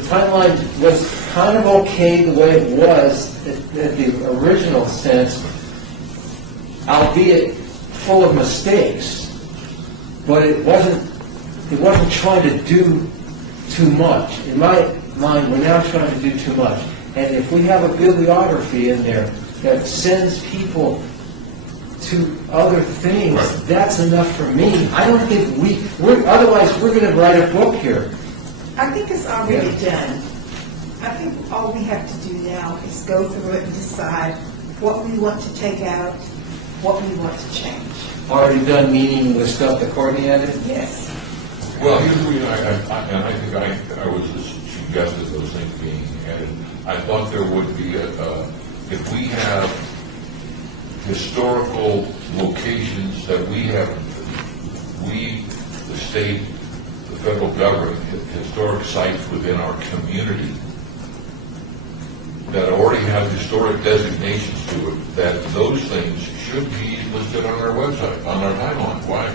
timeline was kind of okay the way it was at the original sense, albeit full of mistakes, but it wasn't trying to do too much. In my mind, we're now trying to do too much. And if we have a bibliography in there that sends people to other things, Right. that's enough for me. I don't think otherwise we're going to write a book here. I think it's already Yeah. done. I think all we have to do now is go through it and decide what we want to take out, what we want to change. Already done, meaning the stuff that Courtney added? Yes. Well, here's the reason and I think I was suggested those things being added. I thought there would be if we have historical locations that we, the state, the federal government, historic sites within our community that already have historic designations to it, that those things should be listed on our website, on our timeline. Why?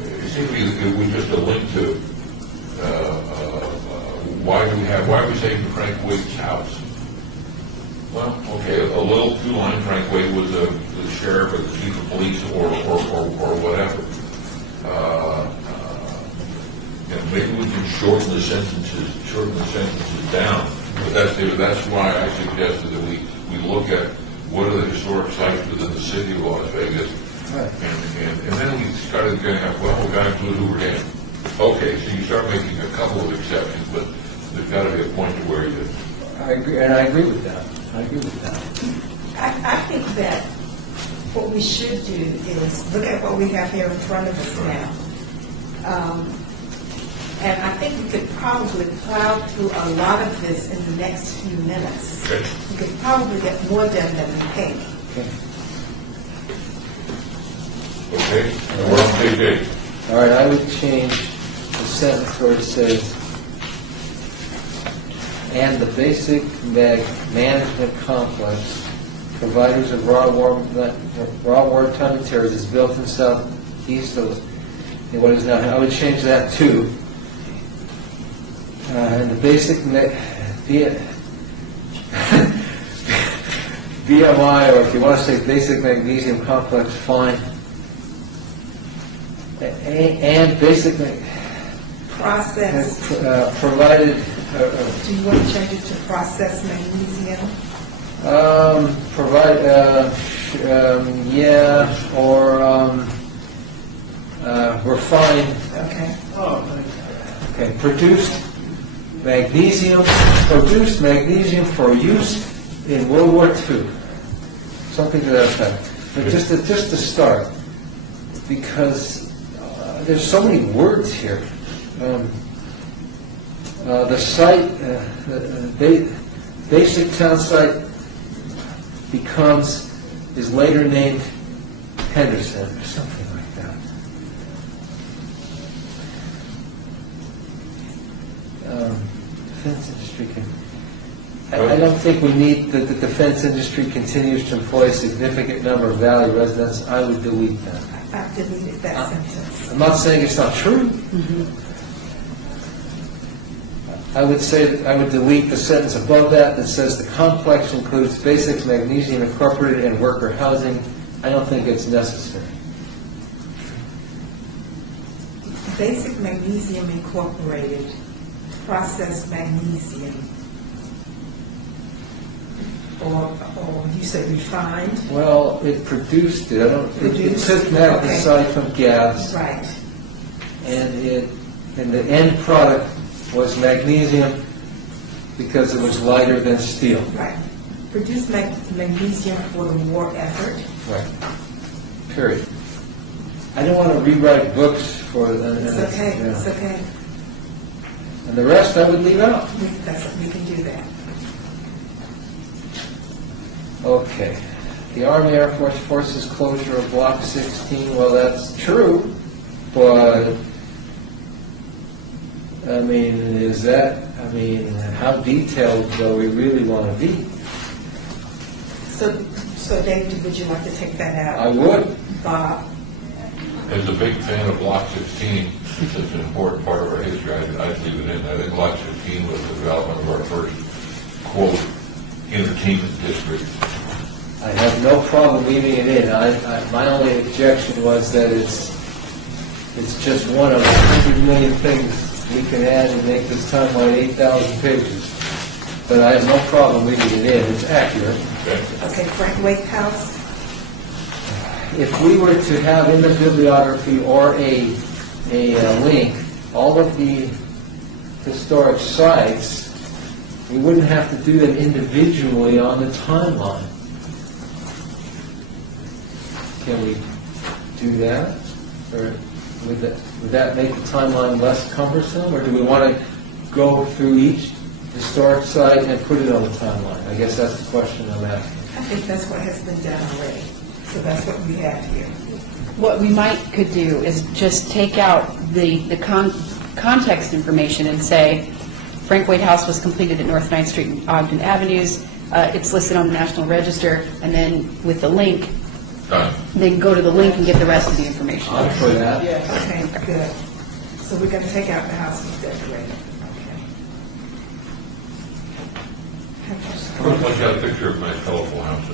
It seems to me that it was just a link to why are we saving Frank Wade's house? Well, okay, a little two-line, Frank Wade was the sheriff or the chief of police or whatever. And maybe we can shorten the sentences down. But that's why I suggested that we look at what are the historic sites within the city of Las Vegas. Right. And then we started getting up, well, we got to include Hoover Dam. Okay, so you start making a couple of exceptions, but there's got to be a point to where you I agree, and I agree with that. I agree with that. I think that what we should do is look at what we have here in front of us now. And I think we could probably plow through a lot of this in the next few minutes. Okay. We could probably get more done than we think. Okay. Okay, and we're on page 8. All right, I would change the sentence where it says, and the basic management complex, providers of raw wartime materials is built in southeast of what is now. I would change that to, and the basic BMI, or if you want to say basic magnesium complex, fine. And basically Process, provided, do you want to change it to process magnesium? yeah, or refined, Okay. okay, produced magnesium for use in World War II. Something to that effect. But just to start, because there's so many words here. The site, the basic town site is later named Henderson or something like that. Defense industry I don't think we need that the defense industry continues to employ a significant number of Valley residents. I would delete that. I've deleted that sentence. I'm not saying it's not true. I would say, I would delete the sentence above that that says the complex includes basic magnesium incorporated and worker housing. I don't think it's necessary. Basic magnesium incorporated, processed magnesium. Or you said refined? Well, it produced it. It Produced, took magnesite from gas, Right. and the end product was magnesium because it was lighter than steel. Right. Produce magnesium for the war effort. Right. Period. I don't want to rewrite books for. It's okay, yeah. it's okay. And the rest I would leave out. We can do that. Okay. the Army Air Force Forces closure of Block 16, well, that's true, but, I mean, how detailed do we really want to be? So Dave, would you like to take that I out? would. Bob? As a big fan of Block 16, it's such an important part of our history, I'd leave it in. I think Block 16 was the development of our first, quote, entertainment district. I have no problem leaving it in. My only objection was that it's just one of 100 million things we can add and make this timeline 8,000 pages. But I have no problem leaving it in. It's accurate. Okay, Frank Wake House? If we were to have in the bibliography or a link, all of the historic sites, we wouldn't have to do them individually on the timeline. Can we do that? Or would that make the timeline less cumbersome? Or do we want to go through each historic site and put it on the timeline? I guess that's the question I'm asking. I think that's what has been done already. So that's what we have here. What we could do is just take out the context information and say, Frank Wade House was completed at North 9th Street and Ogden Avenues. It's listed on the National Register, and then with the link, Done. then go to the link and get the rest of the information. I'm for that. Okay, good. So we're going to take out the house was decorated. Of course, I got a picture of my colorful house.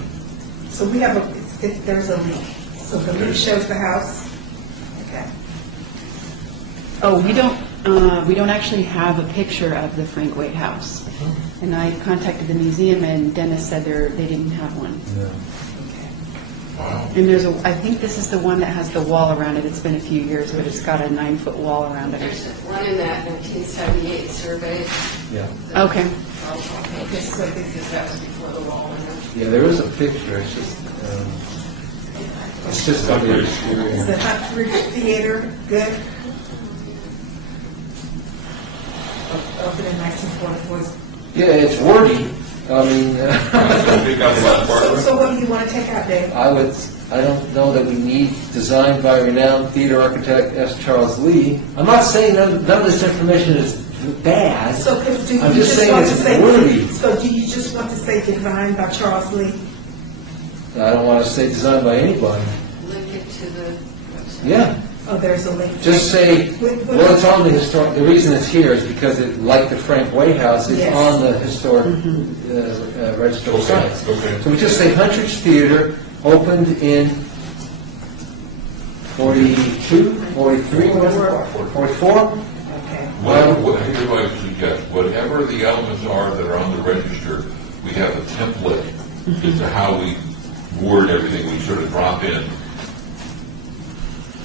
So we have there's a link. So the link shows the house. Okay. Oh, we don't actually have a picture of the Frank Wade House. And I contacted the museum, and Dennis said they didn't have one. Wow. And I think this is the one that has the wall around it. It's been a few years, but it's got a 9-foot wall around it. There's one in that 1978 survey. Yeah. Okay. Okay, so that was before the wall went up. Yeah, there is a picture. It's just on the Is exterior. the Hunt Ridge Theater good? Opened in 1944. Yeah, it's wordy. I mean, Pick out the last part of it. So what do you want to take out, Dave? I don't know that we need designed by renowned theater architect S. Charles Lee. I'm not saying none of this information is bad. So do you I'm just saying want to it's say, wordy. So do you just want to say designed by Charles Lee? I don't want to say designed by anybody. Link it to the website. Yeah, Oh, there's a link. just say, well, it's on the historic, the reason it's here is because it, like the Frank Wade House, it's Yes. on the historic register of Okay, sites. okay. So we just say Huntridge Theater opened in 42, 43, whatever, 44? Okay. Here's what I suggest, whatever the elements are that are on the register, we have a template as to how we word everything, we sort of drop in.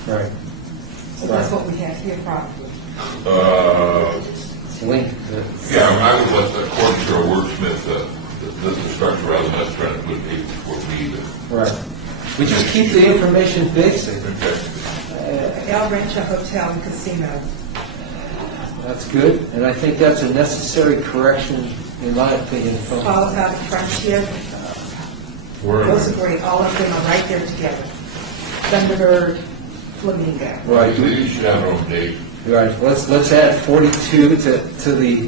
Right. So that's what we have here probably. Link. Yeah, I would let, according to our wordsmith, the structure rather than us trying to put A before B. Right. We just keep the information basic. El Rancho Hotel and Casino. That's good, and I think that's a necessary correction, in my opinion, from Follows out of Frontier. Those are great. All of them are right there together. Thunderbird, Flamingo. right. You should have our own date. Right. Let's add 42 to the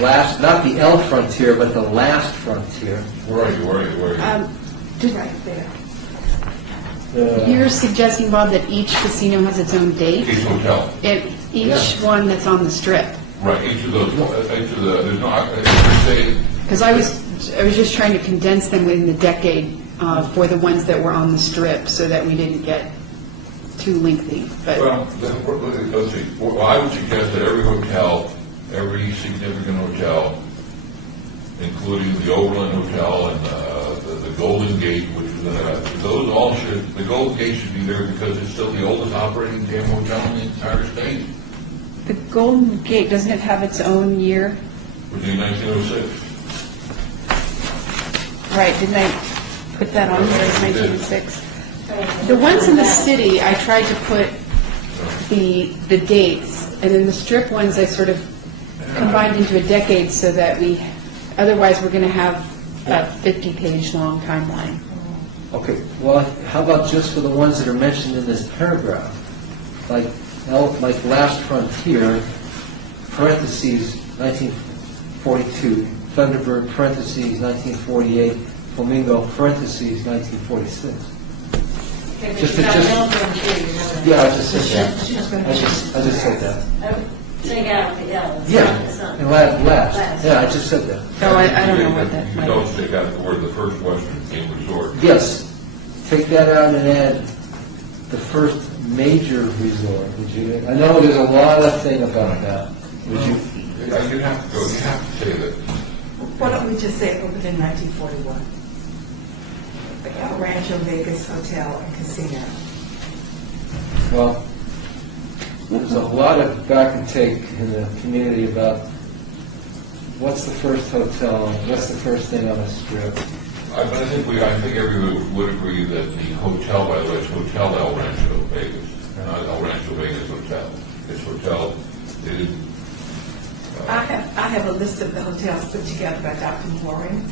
last, not the L frontier, but the last frontier. Where are you? Right there. You're suggesting, Bob, that each casino has its own date? Each hotel. Each Yeah. one that's on the strip? Right, each of those, there's no, I say, Because I was just trying to condense them within the decade for the ones that were on the strip, so that we didn't get too lengthy. But well, let's see, well, I would suggest that every hotel, every significant hotel, including the Overland Hotel and the Golden Gate, which is, those all should, the Golden Gate should be there because it's still the oldest operating damn hotel in the entire state, the Golden Gate, doesn't it have its own year? which is 1906. Right, didn't I put that on here as 1906? The ones in the city, I tried to put the dates, and then the strip ones I sort of combined into a decade so that otherwise we're going to have a 50-page long timeline. Okay, well, how about just for the ones that are mentioned in this paragraph? Like Last Frontier, parentheses, 1942, Thunderbird, parentheses, 1948, Flamingo, parentheses, 1946. Okay, but Just- you got just- Melbourne too, you know. Yeah, I just said She's that. gonna- I just said that. Take out the L. It's Yeah, not- it's not- and last, Last. yeah, I just said that. Oh, I don't know what that You might don't be. take out the word the first Western King Resort. Yes, take that out and add the first major resort, would you? I know there's a lot of thing about that. Would you? You have to go, you have to say that. Why don't we just say opened in 1941? The El Rancho Vegas Hotel and Casino. Well, there's a lot of back and take in the community about what's the first hotel, what's the first thing on the strip. I think everyone would agree that the hotel, by the way, is Hotel El Rancho Vegas, not El Rancho Vegas Hotel. It's hotel, it is, I have a list of the hotels put together by Dr. Moran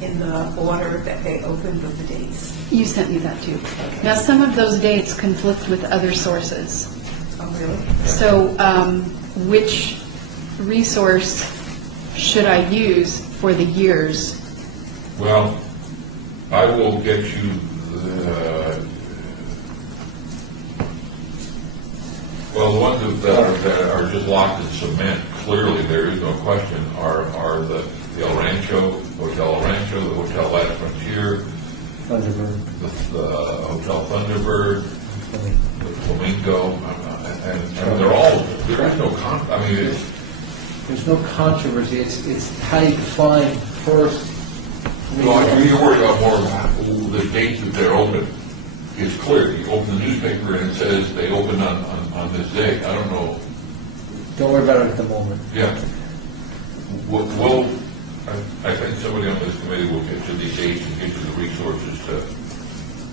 in the order that they opened with the dates. You sent me that too. Now, some of those dates conflict with other sources. Oh, really? So which resource should I use for the years? well, I will get you the, well, the ones that are just locked in cement, clearly, there is no question, are the El Rancho, Hotel El Rancho, the Hotel Last Frontier, Thunderbird. the Hotel Thunderbird, the Flamingo, and they're all, there is no I mean, it's, There's no controversy, it's how you define first. well, you're worried about more of the dates that they're open. It's clear, you open the newspaper and it says they opened on this date, I don't know, Don't worry about it at the moment. yeah. I think somebody on this committee will get you these dates and get you the resources to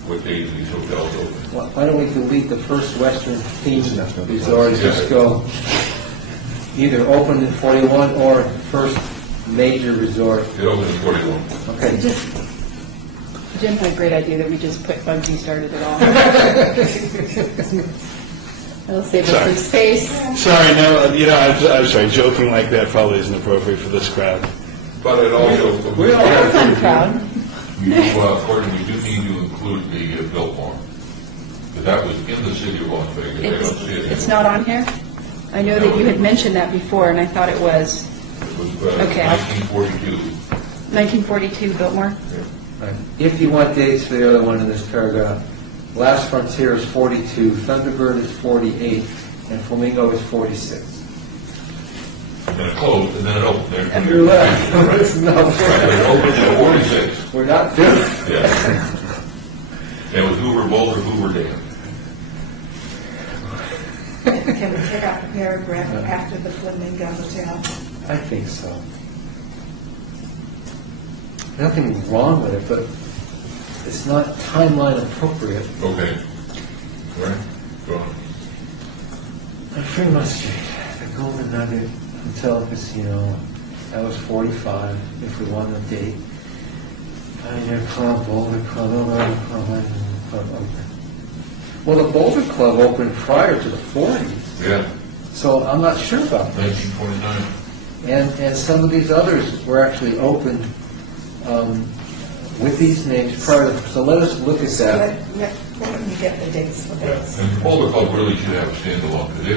what days these hotels open. Why don't we delete the first Western theme resort and just go either opened in 41 or first major resort? It opened in 41. Okay. Jim had a great idea that we just put Bugsy started it all. It'll save us Sorry. some space. Sorry, no, I'm sorry, joking like that probably isn't appropriate for this crowd. But it also, That's not proud. Courtney, we do need to include the Biltmore. Because that was in the city of Las Vegas, they don't see it. It's not on here? I know that you had mentioned that before, and I thought it was It was Okay. 1942. 1942 Biltmore. Right. If you want dates for the other one in this paragraph, Last Frontier is 42, Thunderbird is 48, and Flamingo is 46. And it closed, and then it opened there. And you're left. Right. No. It opened at 46. We're not finished. Yeah. And it was Hoover Boulder, Hoover Dam. Can we take out the paragraph after the Flamingo Hotel? I think so. Nothing wrong with it, but it's not timeline appropriate. Okay. Right, go on. On Fremont Street, the Golden Nugget Hotel and Casino, that was 45, if we want a date. Pioneer Club, Boulder Club, Boulder Club open. Well, the Boulder Club opened prior to the 40s, Yeah, so I'm not sure about that. 1929. And some of these others were actually opened with these names prior to, so let us look at that. Why don't you get the dates for Yeah, those? and the Boulder Club really should have a standalone, because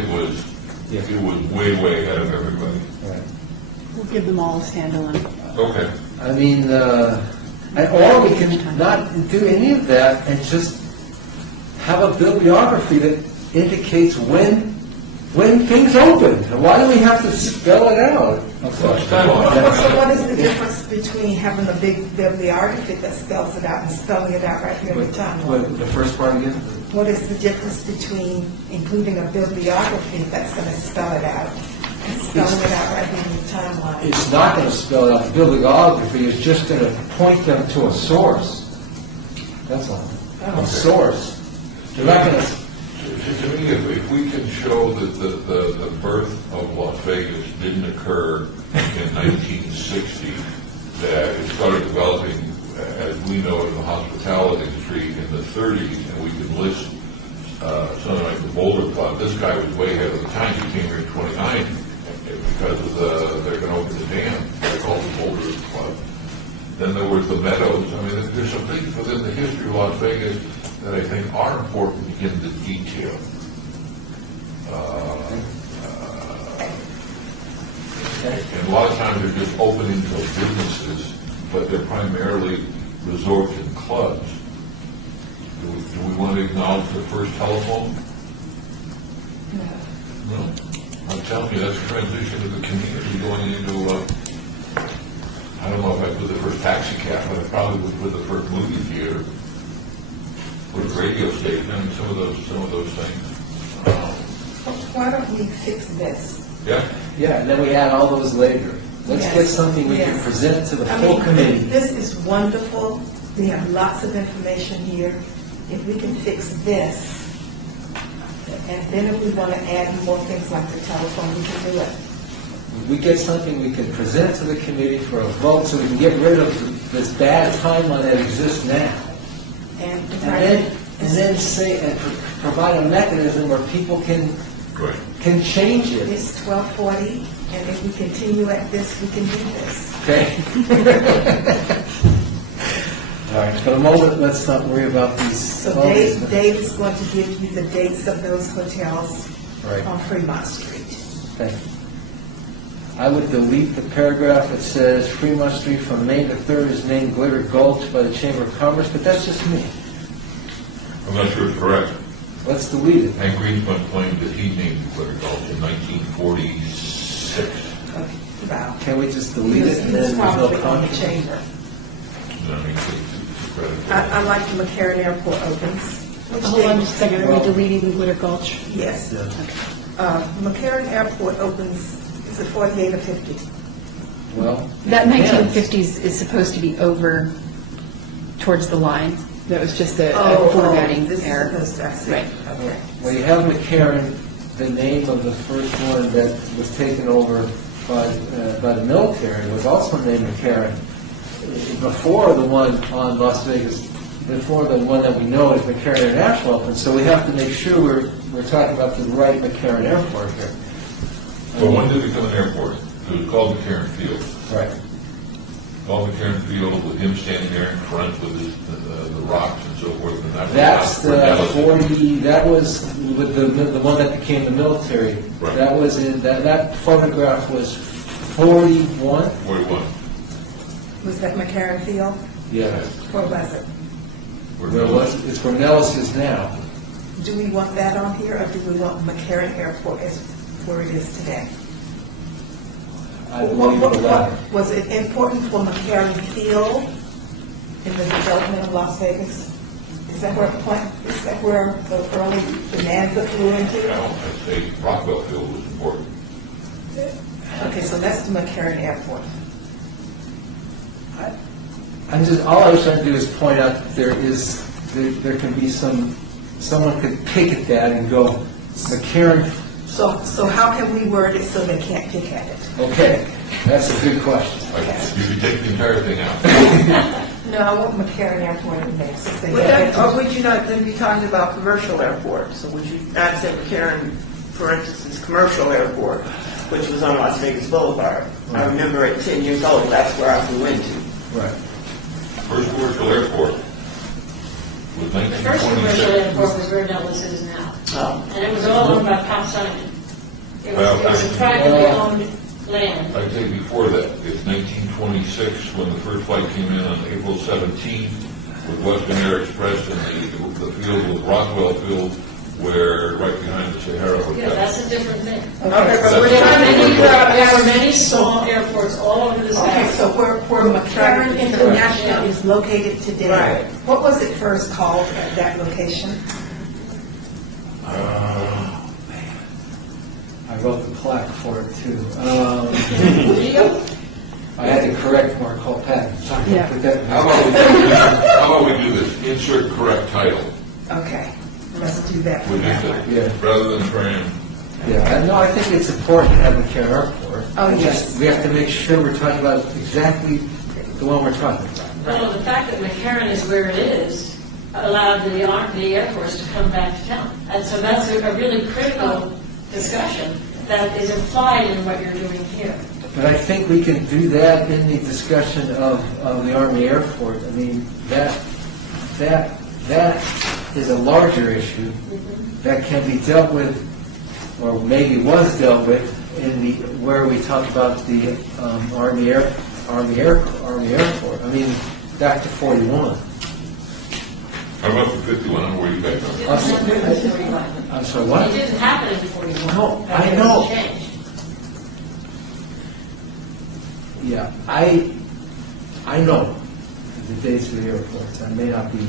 it was way, way ahead of everybody. Right. We'll give them all a standalone. Okay. I mean, or we can not do any of that and just have a bibliography that indicates when things opened. And why do we have to spell it out? Well, So what is the difference between having a big bibliography that spells it out and spelling it out right here in the timeline? The first part again? What is the difference between including a bibliography that's going to spell it out and spelling it out right here in the timeline? It's not going to spell it out. The bibliography is just going to point them to a source. That's all. A source. They're not going to... To me, if we can show that the birth of Las Vegas didn't occur in 1960, that it started developing as we know in the hospitality industry in the 30s, and we can list something like the Boulder Club. This guy was way ahead of the time. He came here in 29 because of they're going to open the dam. They called the Boulder Club. Then there was the Meadows. I mean, there's some things within the history of Las Vegas that I think are important in the detail. And a lot of times they're just openings of businesses, but they're primarily resorts and clubs. Do we want to acknowledge the first telephone? No. I'm telling you, that's a transition of the community going into, I don't know if I put the first taxi cab, but I probably would put the first movie theater, or a radio station, I mean, some of those things. Why don't we fix this? Yeah. Yeah, and then we add all those later. Let's Yes, get something we can yes. present to the I full mean, committee. this is wonderful. We have lots of information here. If we can fix this, and then if we want to add more things like the telephone, we can do it. We get something we can present to the committee for a vote, so we can get rid of this bad timeline that exists now. And And then say, and provide a mechanism where people can Right. change it. It's 12:40, and if we continue at this, we can do this. Okay? All right, for the moment, let's not worry about these. So all these- Dave is going to give you the dates of those hotels Right. on Fremont Street. Okay. I would delete the paragraph that says Fremont Street from Main to Third is named Glitter Gulch by the Chamber of Commerce, but that's just me. I'm not sure it's correct. Let's delete it. Hank Greenspan claimed that he named the Glitter Gulch in 1946. Wow. Can we just He delete was it and he was then there's no probably on the conflict? chamber. You know, I mean, it's credit. I like the McCarran Airport opens. Which Hold on day- just a second, are we deleting Glitter Gulch? Yes. McCarran Airport opens, is it 48 or 50? Well. That yes. 1950s is supposed to be over towards the line. That was just a formatting This is error. supposed to, I see. Right. Okay. Well, you have McCarran, the name of the first one that was taken over by the military was also named McCarran. Before the one on Las Vegas, before the one that we know is McCarran International opened, so we have to make sure we're talking about the right McCarran Airport here. Well, when did it become an airport? It was called McCarran Field. Right. Called McCarran Field with him standing there in front with his, the rocks and so forth. And that was That's where Dallas- the 40, that was with the one that became the military. Right. That was in, that photograph was 41? 41. Was that McCarran Field? Yeah. Or was it? Where it was, it's where Nellis is now. Do we want that on here, or do we want McCarran Airport as where it is today? I believe the latter. Was it important for McCarran Field in the development of Las Vegas? Is that where the early bonanza flew into? I'd say Rockwell Field was important. Okay, so that's the McCarran Airport. I'm just, all I was trying to do is point out that there can be someone could pick at that and go, McCarran, So how can we word it so they can't pick at it? okay, that's a good question. You could take the entire thing out. No, I want McCarran Airport in there, since they Would that, have or would you not then be talking about commercial airport? So would you not say McCarran, for instance, commercial airport, which was on Las Vegas Boulevard? I remember at 10 years old, that's where I flew into. Right. First commercial airport was The first commercial 1926. airport was where Nellis is now. Oh. And it was all owned by Pop Simon. It Well, was a privately owned land. I'd say before that, it's 1926, when the first flight came in on April 17th with Western Air Express, and the field was Rockwell Field, where, right behind the Sahara Yeah, Hotel. that's a different thing. Okay, but we're There trying to figure out, were many small airports all over the Okay, south. so where McCarran International is located today, Right. what was it first called at that location? I wrote the plaque for it too. I had to correct Mark Kolpak. Yeah. How about we do this? Insert correct title. Okay, let's do that for Would you that say? one. Yeah. Rather than trying, Yeah, no, I think it's important to have McCarran Airport. Oh, Just- yes. We have to make sure we're talking about exactly the one we're talking about. Well, the fact that McCarran is where it is allowed the Air Force to come back to town. And so that's a really critical discussion that is implied in what you're doing here. But I think we can do that in the discussion of the Army Air Force. I mean, that is a larger issue that can be dealt with, or maybe was dealt with, in the, where we talk about the Army Air Force. I mean, back to 41. How about the 51, I don't know where you guys are. It didn't happen in 41. I'm sorry, what? It didn't happen in 41. No, That I know. hasn't changed. Yeah, I know the dates for the airports. I may not be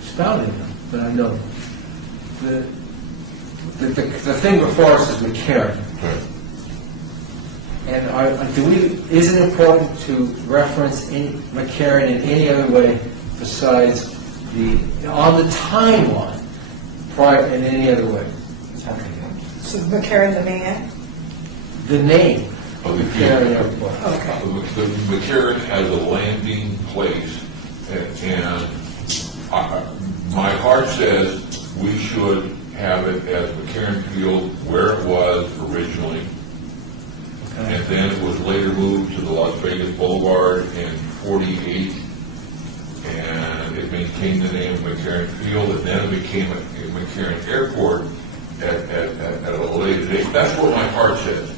spouting them, but I know them. The thing before us is McCarran. Right. And is it important to reference McCarran in any other way besides on the timeline, prior, in any other way? So McCarran the man? The name Of of the McCarran field. Airport. Okay. The McCarran has a landing place, and my heart says we should have it as McCarran Field where it was originally, and then it was later moved to the Las Vegas Boulevard in 48, and it maintained the name of McCarran Field, and then it became a McCarran Airport at a later date. That's what my heart says.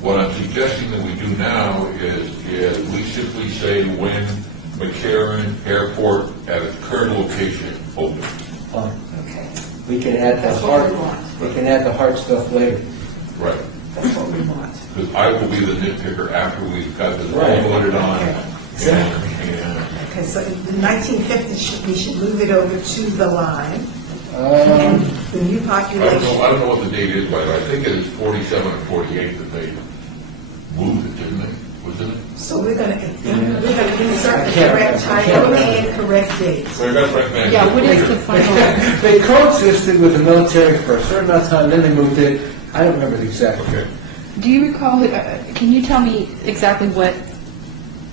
What I'm suggesting that we do now is we simply say when McCarran Airport at its current location opens. Fine. Okay, We can add the That's what heart, we want. we can add the heart stuff later. Right. that's what we want. Because I will be the nitpicker after we've got this all Right. voted on. Okay. And Okay, so in the 1950s, we should move it over to the line, Um, and the new I population. don't know what the date is, but I think it is 47 or 48 that they moved it, didn't they? Wasn't it? So we're gonna insert the I can't correct remember. I can't title remember. and correct dates. Well, that's right, man. Yeah, what is the final? They coexisted with the military for a certain amount of time, then they moved it. I don't remember the exact. Okay. Do you recall, can you tell me exactly what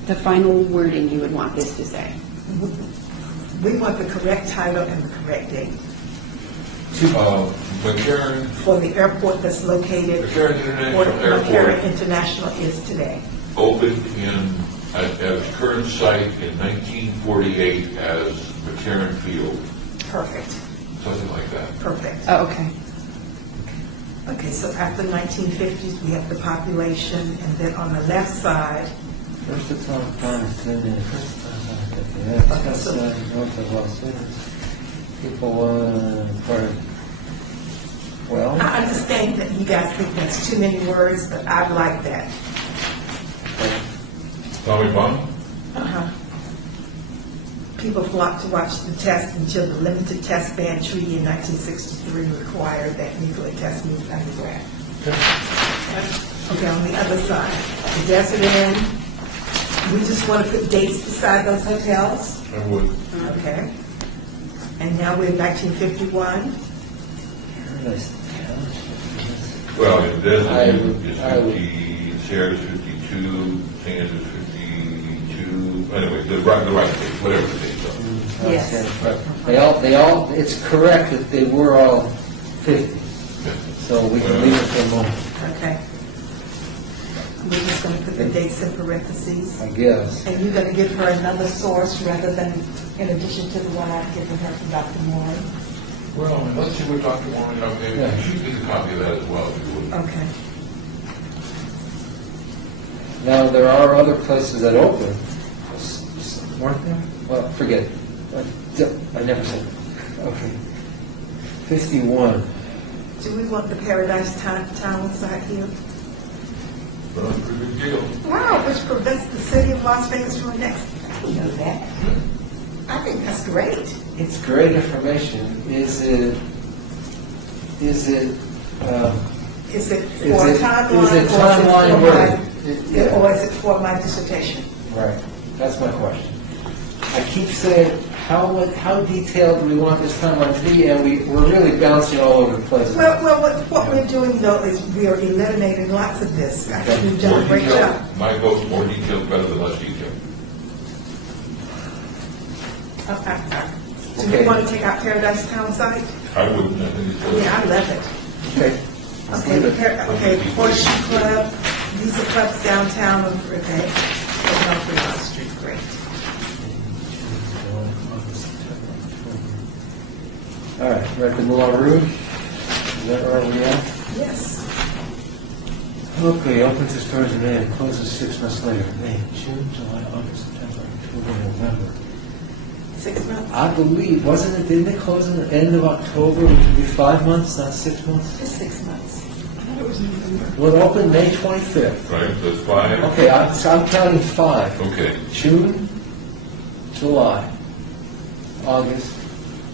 the final wording you would want this to say? We want the correct title and the correct date McCarran for the airport that's located McCarran where International Airport McCarran International is today. opened at its current site in 1948 as McCarran Field, Perfect, something like that. perfect. Oh, okay. Okay, so after 1950s, we have the population, and then on the left side, First it's on Palestine, and first it's on north of Los Angeles. People, well, I understand that you guys think that's too many words, but I like that. Tommy Bond? Uh-huh. People flocked to watch the test until the limited test ban treaty in 1963 required that nuclear tests moved underground. Okay, on the other side, the Desert Inn, we just want to put dates beside those hotels, I would. okay? And now we're in 1951. Paradise Township. Well, in Desert I Inn would- is I would- 50, Sierra's 52, Sands is 52, anyway, the right dates, whatever the dates are. Yes. They all, it's correct that they were all 50, so we can leave it for a moment, Okay. We're just going to put the dates in parentheses. I guess. And you're going to give her another source rather than, in addition to the one I've given her from Dr. Moore. Well, let's see what Dr. Warren, maybe Yeah. she needs a copy of that as well, if you would. Okay. Now, there are other places that open, weren't there? Well, forget it. I never said it. Okay. 51. Do we want the Paradise Town site here? Well, it's a pretty big deal. Wow, which prevents the city of Las Vegas from annexing. I didn't know that. I think that's great. It's great information. Is it, Is it Is for a it- timeline? is it timeline worthy? Yeah. Or is it for my dissertation? right, that's my question. I keep saying, how detailed do we want this timeline to be? And we're really bouncing all over the place. Well, what we're doing though is we are eliminating lots of this. I think we've done More a great detail, job. my vote's more detailed, better than less detail. Do you want to take out Paradise Town site? I wouldn't, I think it's. Yeah, I love it. Okay. Okay, Horseshoe Club, these are clubs downtown, okay, open on Fremont Street, great. All right, we're at the Moulin Rouge. Is that where we at? Yes. Okay, opens its doors in May and closes 6 months later. May, June, July, August, September, October, November. 6 months, I believe, wasn't it, didn't it close in the end of October, which would be 5 months, not 6 months? just 6 months. I thought it was November. Well, it opened May 25th. Right, that's 5. Okay, I'm counting 5. Okay. June, July, August,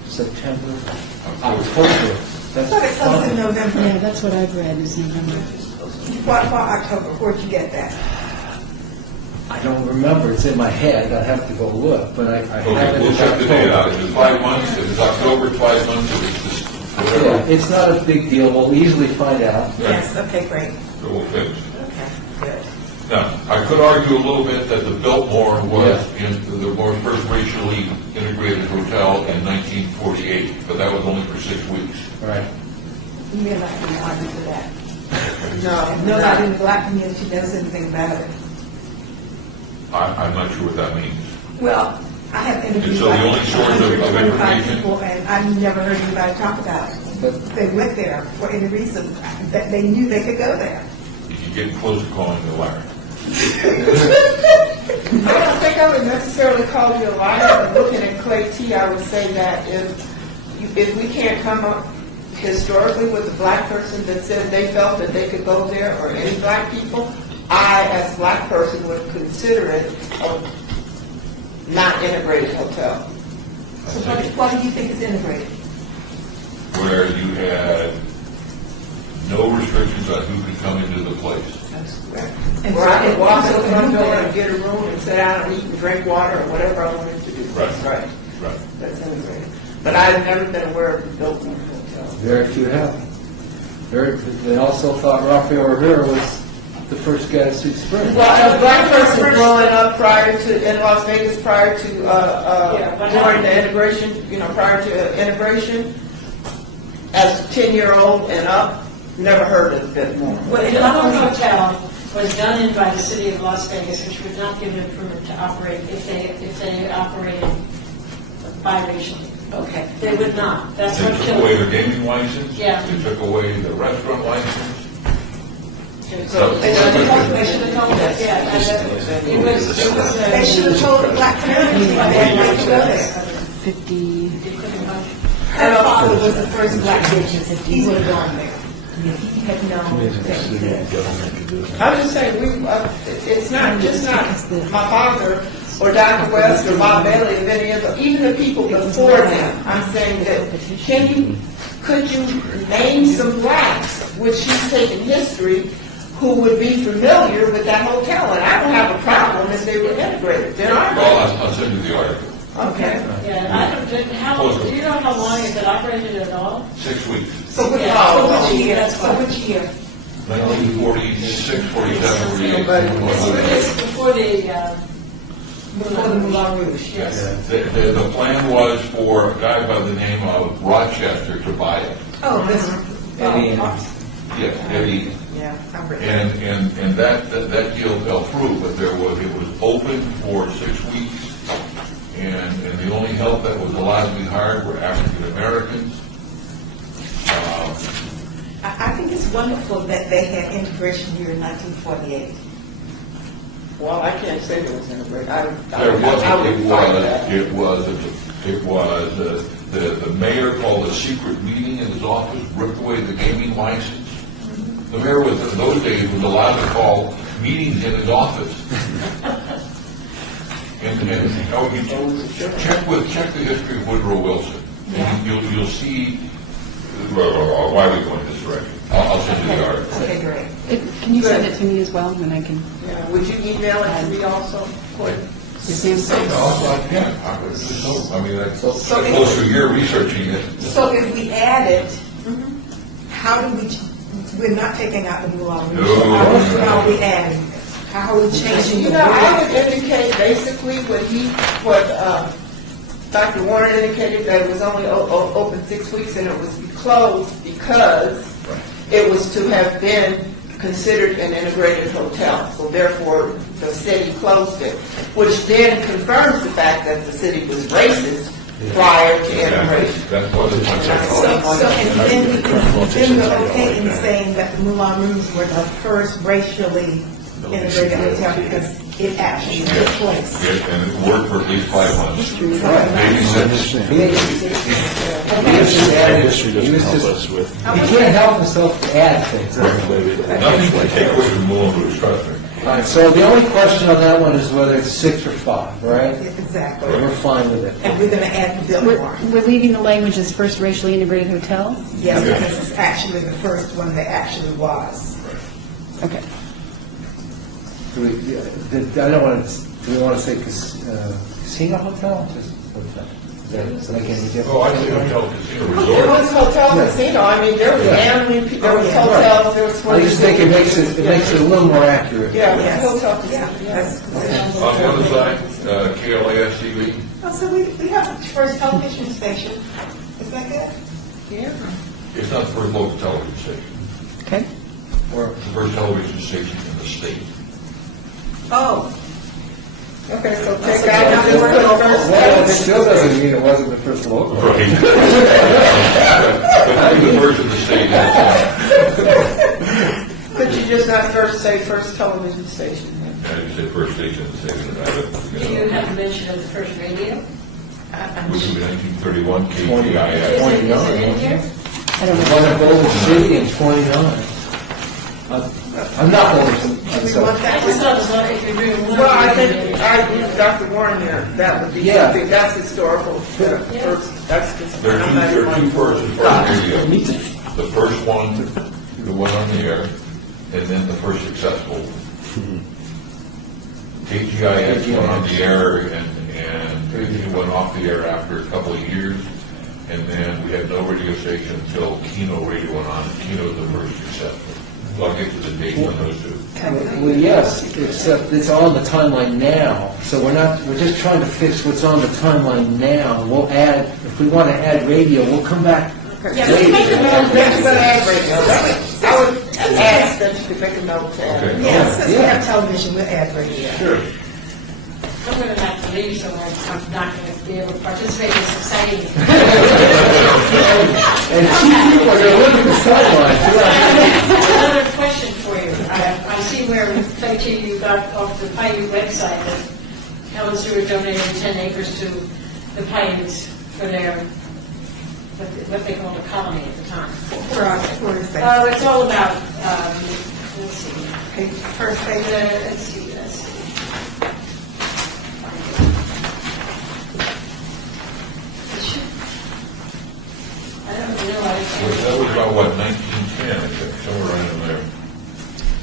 September, October. I That's thought it closed in 5. November. Yeah, that's what I've read is November. What, for October, where'd you get that? I don't remember, it's in my head, I'd have to go look, but I have Okay, it we'll in check the date out. October. If it's 5 months, if it's October, it's 5 months, if it's just Yeah, whatever, it's not a big deal, we'll easily find out. Yes, okay, great, we'll finish. okay, good. Now, I could argue a little bit that the Biltmore was the more first racially integrated hotel in 1948, but that was only for 6 weeks. Right. You're not going to argue for that. No, Nobody in the black community knows anything about it. I'm not sure what that means. Well, I have interviewed And so the like only source of 125 information- people, and I've never heard anybody talk about it. But- They went there for any reason, that they knew they could go there. If you get close to calling the Larry. I don't think I would necessarily call you a liar, but looking at Clay T, I would say that if we can't come up historically with a black person that said they felt that they could go there, or any black people, I, as a black person, would consider it a not integrated hotel. So what do you think is integrated? Where you had no restrictions on who could come into the place. And Where I could walk in the front door there. and get a room and sit down and eat and drink water, or whatever I wanted to do. Right. Right. Right. That's integrated. But I've never been aware of the Biltmore Hotel. Very few have. They also thought Rafael Rivera was the first guy to see spring. Well, a black person growing up in Las Vegas prior to, during the integration, prior to integration, as a 10-year-old and up, never heard of the Biltmore. Well, the Biltmore Hotel was done in by the city of Las Vegas, which would not give them permit to operate if they operated biracially. Okay. They would not. That's They what took killed away them. their gaming license. Yeah. They took away the restaurant license. So, They should have told us. Yeah, it was, They should have told the black community that they had to go there. 50, Her father was the first black business, he would have gone there. If he had known that he did. I was just saying, it's not my father or Dr. West or Bob Bailey or any of even the people before them. I'm saying that, could you name some blacks, which he's taken history, who would be familiar with that hotel? And I don't have a problem if they were integrated. Then Well, I'll send you the article. Okay. yeah, do you know how long it had operated at all? 6 weeks. So which year? So which year? 1946, 47, 48. Before the, Before the Moulin Rouge. yes. The plan was for a guy by the name of Rochester to buy it. Oh, this. Eddie. Yes, Eddie. Yeah, I'm ready. And that deal fell through, but it was open for 6 weeks, and the only help that was allowed to be hired were African Americans. I think it's wonderful that they had integration here in 1948. Well, I can't say there was integrated. I would fight that. It was, the mayor called a secret meeting in his office, ripped away the gaming license. The mayor was, in those days, was allowed to call meetings in his office. And check the history of Woodrow Wilson. And you'll see, why are we going this direction? I'll send you the article. Okay, great. can you send it to me as well, and I can, Yeah. Would you email it to me also? Sam? I mean, that's close to a year researching it. So if we add it, how do we're not taking out the Moulin Rouge. No. How are we adding it? How are we changing the I word? would indicate basically what Dr. Warner indicated that it was only open 6 weeks and it was closed because it was to have been considered an integrated hotel. So therefore, the city closed it, which then confirms the fact that the city was racist prior to integration. That's one of the points I So, called. and then we're okay in saying that the Moulin Rouge were the first racially integrated hotel because it actually took place. Yes, and it worked for at least 5 months, maybe 6. History doesn't help us with. He can't help himself to add things. Nothing to take away from Moulin Rouge, trust me. All right, so the only question on that one is whether it's 6 or 5, right? Exactly. We're fine with it. And we're going to add the Biltmore. We're leaving the language as first racially integrated hotel? Yes, because it's actually the first one that actually was. Okay. I don't want to, do we want to say casino hotel? Just hotel. Does that make any difference? Oh, I think hotel, casino, It resort. was hotel casino, I mean, there was gambling, there was hotels, there was. I just think it makes it a little more accurate. Yeah, it Yes. was hotel casino, yeah. That's- On the other side, KLAS TV, Oh, so we have a first television station. Is that good? Yeah. it's not the first local television station. Okay. It's the first television station in the state. Oh, Okay, so take out, just put first. Well, it still doesn't mean it wasn't the first local. Right. But be the first in the state. Could you just not first say first television station? And you said first station in the state. Do you have a mention of the first radio? Which would be 1931 KGIS. Is it in here? I don't know. One at Boulder City in 29. I'm not Boulder, do I'm we sorry. want I that just one? thought it was like if you're doing one. Well, I think, I agree with Dr. Warren there, that would be Yeah. something, that's historical. First, that's. There I'm not are two even- firsts as far as radio. The first one, the one on the air, and then the first successful. KGIS went on the air, and it went off the air after a couple of years, and then we had no radio station until Kino Radio went on, and Kino was the first successful. So I'll get to the date on those two. Well, yes, except it's on the timeline now, so we're just trying to fix what's on the timeline now. We'll add, if we want to add radio, we'll come back Yeah, later. make a note, that's what I agree. I would ask that you could make a note to add. Okay. Yeah, since we Yeah. have television, we'll add radio. Sure. I'm going to have to leave somewhere. I'm not going to be able to participate in this exciting. And two people are going to look at the timeline. Another question for you. I see where, Faichi, you got off the Paiute website that Helen Stewart donated 10 acres to the Paiutes for their, what they called a colony at the time. Where is that? Oh, it's all about, let's see. Okay, first page. Let's see. I don't know. That was about, what, 1910, I think, somewhere around in there.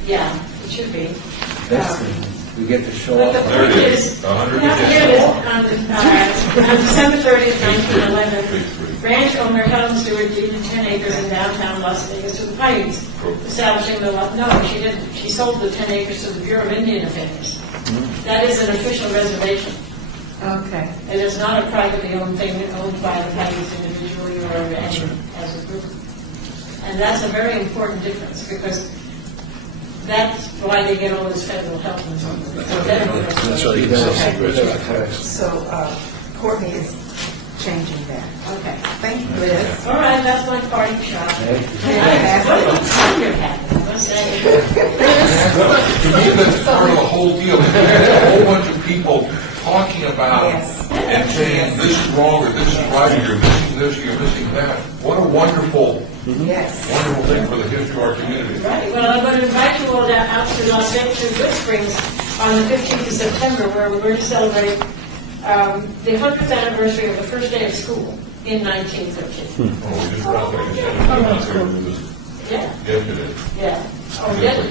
Yeah, it should be. Next thing, we get to show But the off. There it point is. is, 100 now here it is, on December 30th, 1911, Page three. ranch owner Helen Stewart deeded 10 acres in downtown Las Vegas to the Paiutes, establishing the, no, she didn't, she sold the 10 acres to the Bureau of Indian Affairs. That is an official reservation. Okay. It is not a privately owned thing owned by the Paiutes individually or as a group. And that's a very important difference, because that's why they get all this federal help and so on. So federal That's why you can still see where it's at. So Courtney is changing that. Okay. Thank you, Liz. All right, that's my party shot. Okay. What a time you're having, I must say. To me, that's part of the whole deal. We had a whole bunch of people talking about Yes. and saying, this is wrong, or this is right, or you're missing this, or you're missing that. What a wonderful, Yes. wonderful thing for the history of our community. Right, well, I'm going to invite you all down out to Los Angeles, to Good Springs, on the 15th of September, where we're going to celebrate the 100th anniversary of the first day of school in 1913. Oh, we just wrapped that. It was Yeah. yesterday. Yeah. Oh, yeah.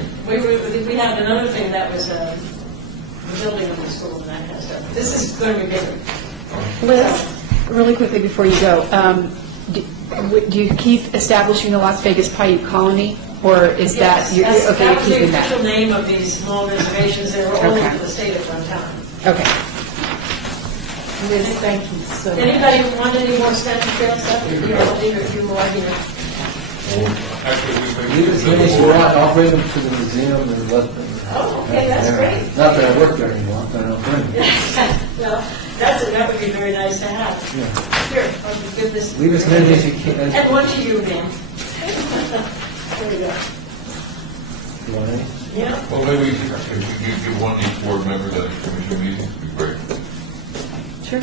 We had another thing that was the building of the school and that kind of stuff. This is going to be bigger. Liz, really quickly before you go, do you keep establishing the Las Vegas Paiute Colony, or is that, Yes, you're that okay was keeping the official that? name of these small reservations. They were all Okay. over the state at one time. Okay. Liz, thank you so much. Anybody want any more Stanton Trail stuff? I'll leave a few more here. Well, actually, we Leave as many as you want, I'll bring them to the museum and let them. Oh, okay, that's great. Not that I work there anymore, but I'll bring them. Well, that would be very nice to have. Here, I'll give this. Leave as many as you can. And one to you, ma'am. There we go. You want any? Yeah. Well, maybe if you give one each board member that commission meeting, it'd be great. Sure.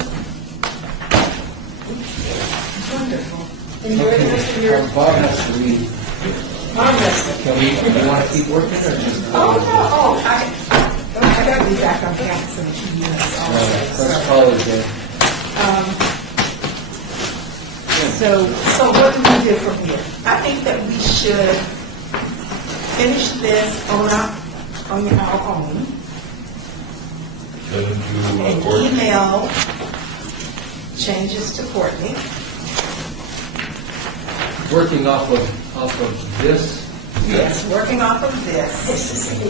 Wonderful. And you're interested in your Bob has to leave. arm wrestling. Can we, you want to keep working or just? Oh, no, I gotta be back on campus in a few years. Let's call it then. So, So what do we do from here? I think that we should finish this on our own Send it to and Courtney. email changes to Courtney. Working off of this, Yes, working off of this.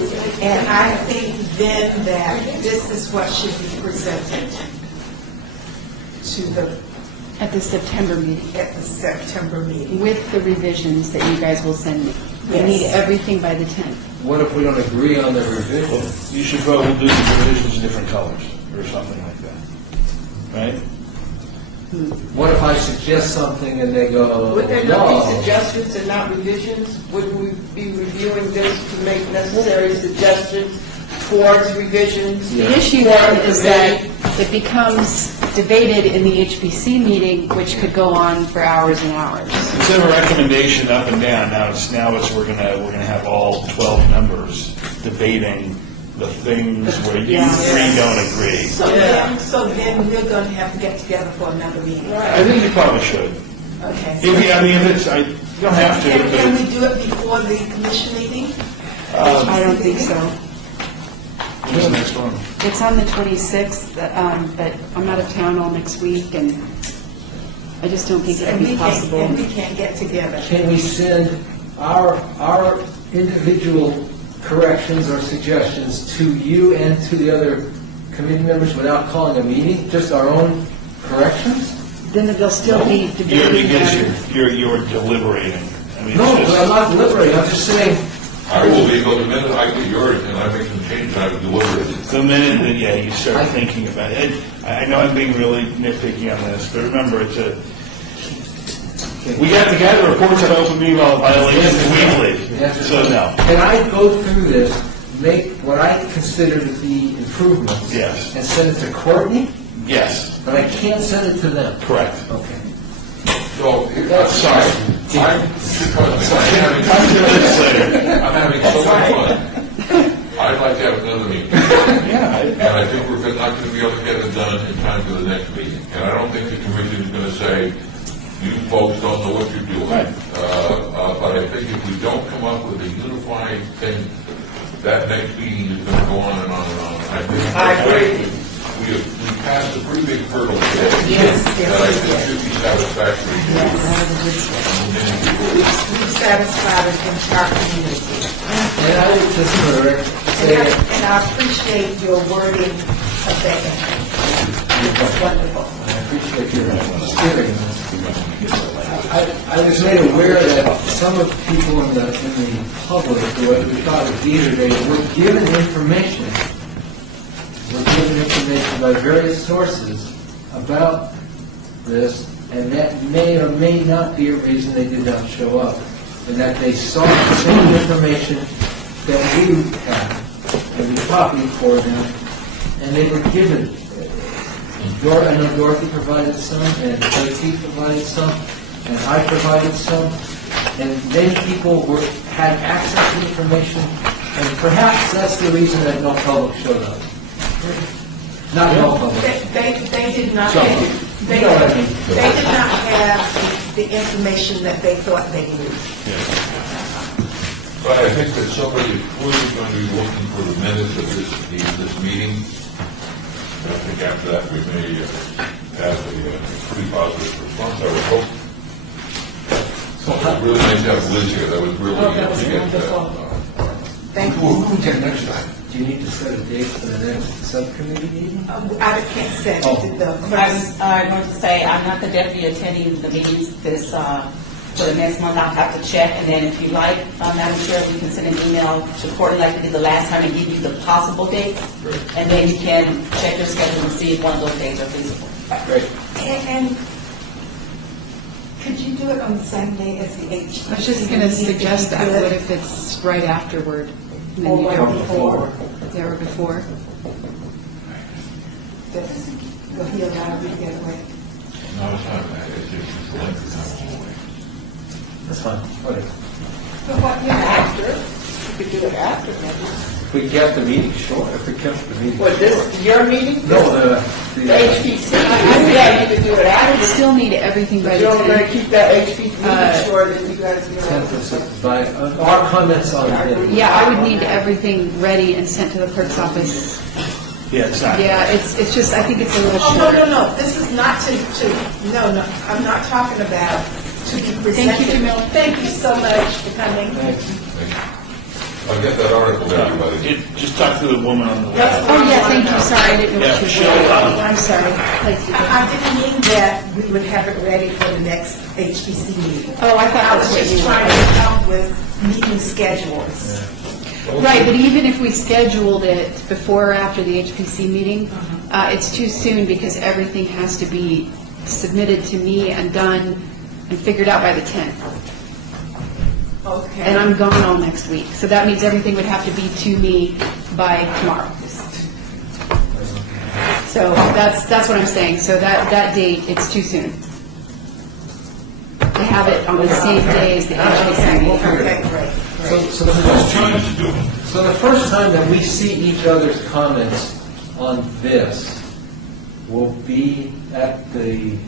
And I think then that this is what should be presented to at the September meeting, at the September meeting. with the revisions that you guys will send me. We Yes. need everything by the 10th. what if we don't agree on the revision? You should probably do the divisions in different colors, or something like that, right? What if I suggest something and they go, Would there not be no? suggestions and not revisions? Would we be reviewing this to make necessary suggestions towards revisions? The issue then is that it becomes debated in the HBC meeting, which could go on for hours and hours. Instead of a recommendation up and down, now it's we're gonna have all 12 members debating the things where you three don't agree. So then we're going to have to get together for another meeting. I think you probably should. Okay. If you, I mean, if it's, you don't have to, Can we but do it before the commission meeting? I don't think so. what's the next one? It's on the 26th, but I'm out of town all next week, and I just don't think it And would we be possible. can't, and we can't get together. Can we send our individual corrections or suggestions to you and to the other committee members without calling a meeting, just our own corrections? Then they'll still be You're, debating. because them. you're deliberating. I mean, No, it's but I'm just, not deliberating, I'm just saying, I will be able, the minute I get yours and I make some changes, I will deliver it. the minute that, yeah, you start thinking about it. I know I'm being really nitpicky on this, but remember, we got to gather reports on open meeting law violations weekly, so no. can I go through this, make what I consider to be improvements? Yes. And send it to Courtney, Yes, but I can't send it to them? correct. Okay. So, Sorry. I'm having so much fun. I'd like to have another meeting. Yeah, And I think we're not going to be able to get it done in time for the next meeting. And I don't think the commission is going to say, you folks don't know what you're doing. Right. But I think if we don't come up with a unified thing, that next meeting is going to go on and on and on. I agree. We passed a pretty big hurdle today. Yes, That I think should be satisfactory. We've satisfied an entire community. And I would just for the record say that And I appreciate your wording of that. It's wonderful. I appreciate your steering this. I was made aware that some of the people in the public who we thought would be here today were given information by various sources about this, and that may or may not be a reason they did not show up, and that they saw the same information that we had, and we copied for them, and they were given. I know Dorothy provided some, and Tracy provided some, and I provided some, and many people had access to information, and perhaps that's the reason that no public showed up. Not no public. They did not, Some. they You know what I mean. did not have the information that they thought they needed. But I think that somebody is clearly going to be looking for the minutes of this meeting. And I think after that, we may have a pretty positive response, I would hope. So it was really nice to have Liz here, that was really. Oh, that was to get wonderful. that. Thank Who you. can next time? Do you need to set a date for the next subcommittee meeting? I can't say Oh. the clerk's. I'm going to say, I'm not the deputy attending the meetings for the next month. I'll have to check, and then if you like, Madam Chair, we can send an email to Courtney like we did the last time and give you the possible dates. And then you can check your schedule and see if one of those dates are feasible. Great. And could you do it on the same day as the HPC? I was just going to meeting, if suggest you that, could? what if it's right afterward? And then Or you right don't- before? Yeah, or before. Will he allow you to get away? No, it's not that, it's just the length of time always. That's fine. Okay. But what, after, you could do it after, maybe. If we kept the meeting short, if we kept the meeting. Was this your meeting? No, The HPC, yeah, you could do it I would after. still need everything by But the you're going to 10th. keep that HPC Uh, meeting short, and you guys, you know. 10th by, our comments on it. Yeah, I would need everything ready and sent to the clerk's office. Yeah, it's not. Yeah, it's just, I think it's a little Oh, short. no, this is not no, I'm not talking about to be presented. Thank you, Jamil. Thank you so much for coming. Thanks. I'll get that article to everybody. Just talk to the woman on the left. Oh, yeah, thank you, sorry, I didn't know Yeah, what you sure. were. I'm sorry. Please do. I didn't mean that we would have it ready for the next HPC meeting. Oh, I thought I that's was what just you trying were. to come with meeting schedules. Right, but even if we scheduled it before or after the HPC meeting, it's too soon because everything has to be submitted to me and done and figured out by the 10th. Okay. And I'm gone all next week, so that means everything would have to be to me by tomorrow. So that's what I'm saying, so that date, it's too soon. To have it on the same day as the HPC meeting. Okay, great. So the first time, so the first time that we see each other's comments on this will be at the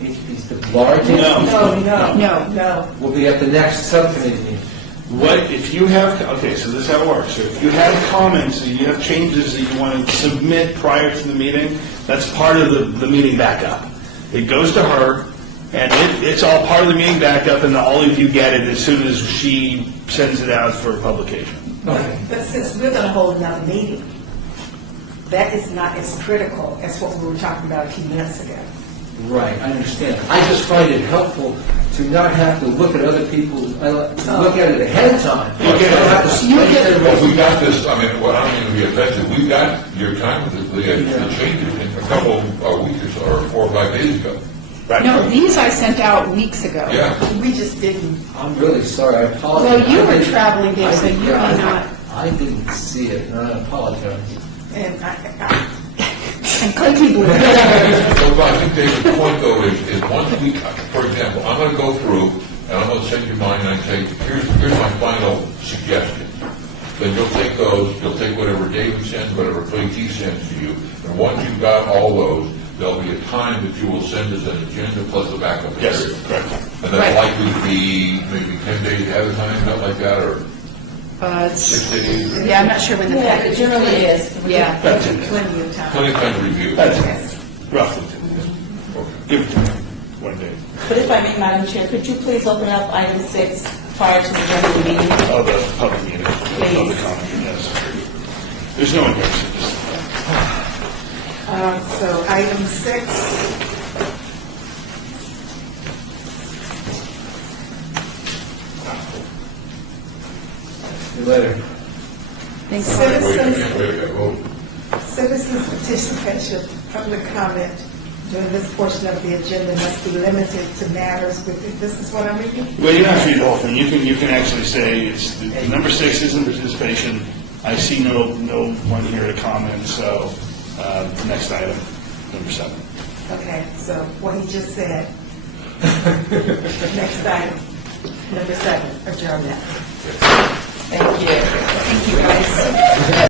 HPC, the large HPC? No. Will be at the next subcommittee meeting. What, if you have, okay, so this is how it works. So if you have comments, and you have changes that you want to submit prior to the meeting, that's part of the meeting backup. It goes to her, and it's all part of the meeting backup, and all of you get it as soon as she sends it out for publication. Okay. But since we're going to hold another meeting, that is not as critical as what we were talking about a few minutes ago. Right, I understand. I just find it helpful to not have to look at other people's, look at it ahead of time. I don't have to spend Well, we everybody's- got this, I mean, well, I don't mean to be offensive, we got your time with the changes in a couple of weeks or so, or 4 or 5 days ago. Right. No, these I sent out weeks ago. Yeah. We just didn't. I'm really sorry, I apologize. Well, you I were didn't- traveling, Dave, so I you did- may not. I didn't see it, and I apologize. And And Clay Keebler. Well, I think David's point though is once we, for example, I'm gonna go through and I'm gonna send you mine and I say, here's my final suggestion. Then you'll take those, you'll take whatever David sends, whatever Clay T sends to you, and once you've got all those, there'll be a time that you will send us an agenda plus a backup Yes, material. correct. And Right. that's likely to be maybe 10 days ahead of time, something like that, or 6 days, or Yeah, I'm not sure when the Yeah, it package. generally is. Yeah. That's it. plenty of time. plenty of time to review. That's it, roughly. Give it to me, 1 day. But if I may, Madam Chair, could you please open up item 6 prior to the regular meeting? Oh, the public meeting, Please. public comment, yes. There's no one here, so just. So item 6, See you later. Thanks. citizens, citizens participation, public comment during this portion of the agenda must be limited to matters within, this is what I'm reading? Well, you don't have to read the whole thing. You can actually say, it's, number 6 isn't participation. I see no one here to comment, so, next item, number 7. Okay, so what he just said. Next item, number 7, adjournment. Thank you. Thank you, guys.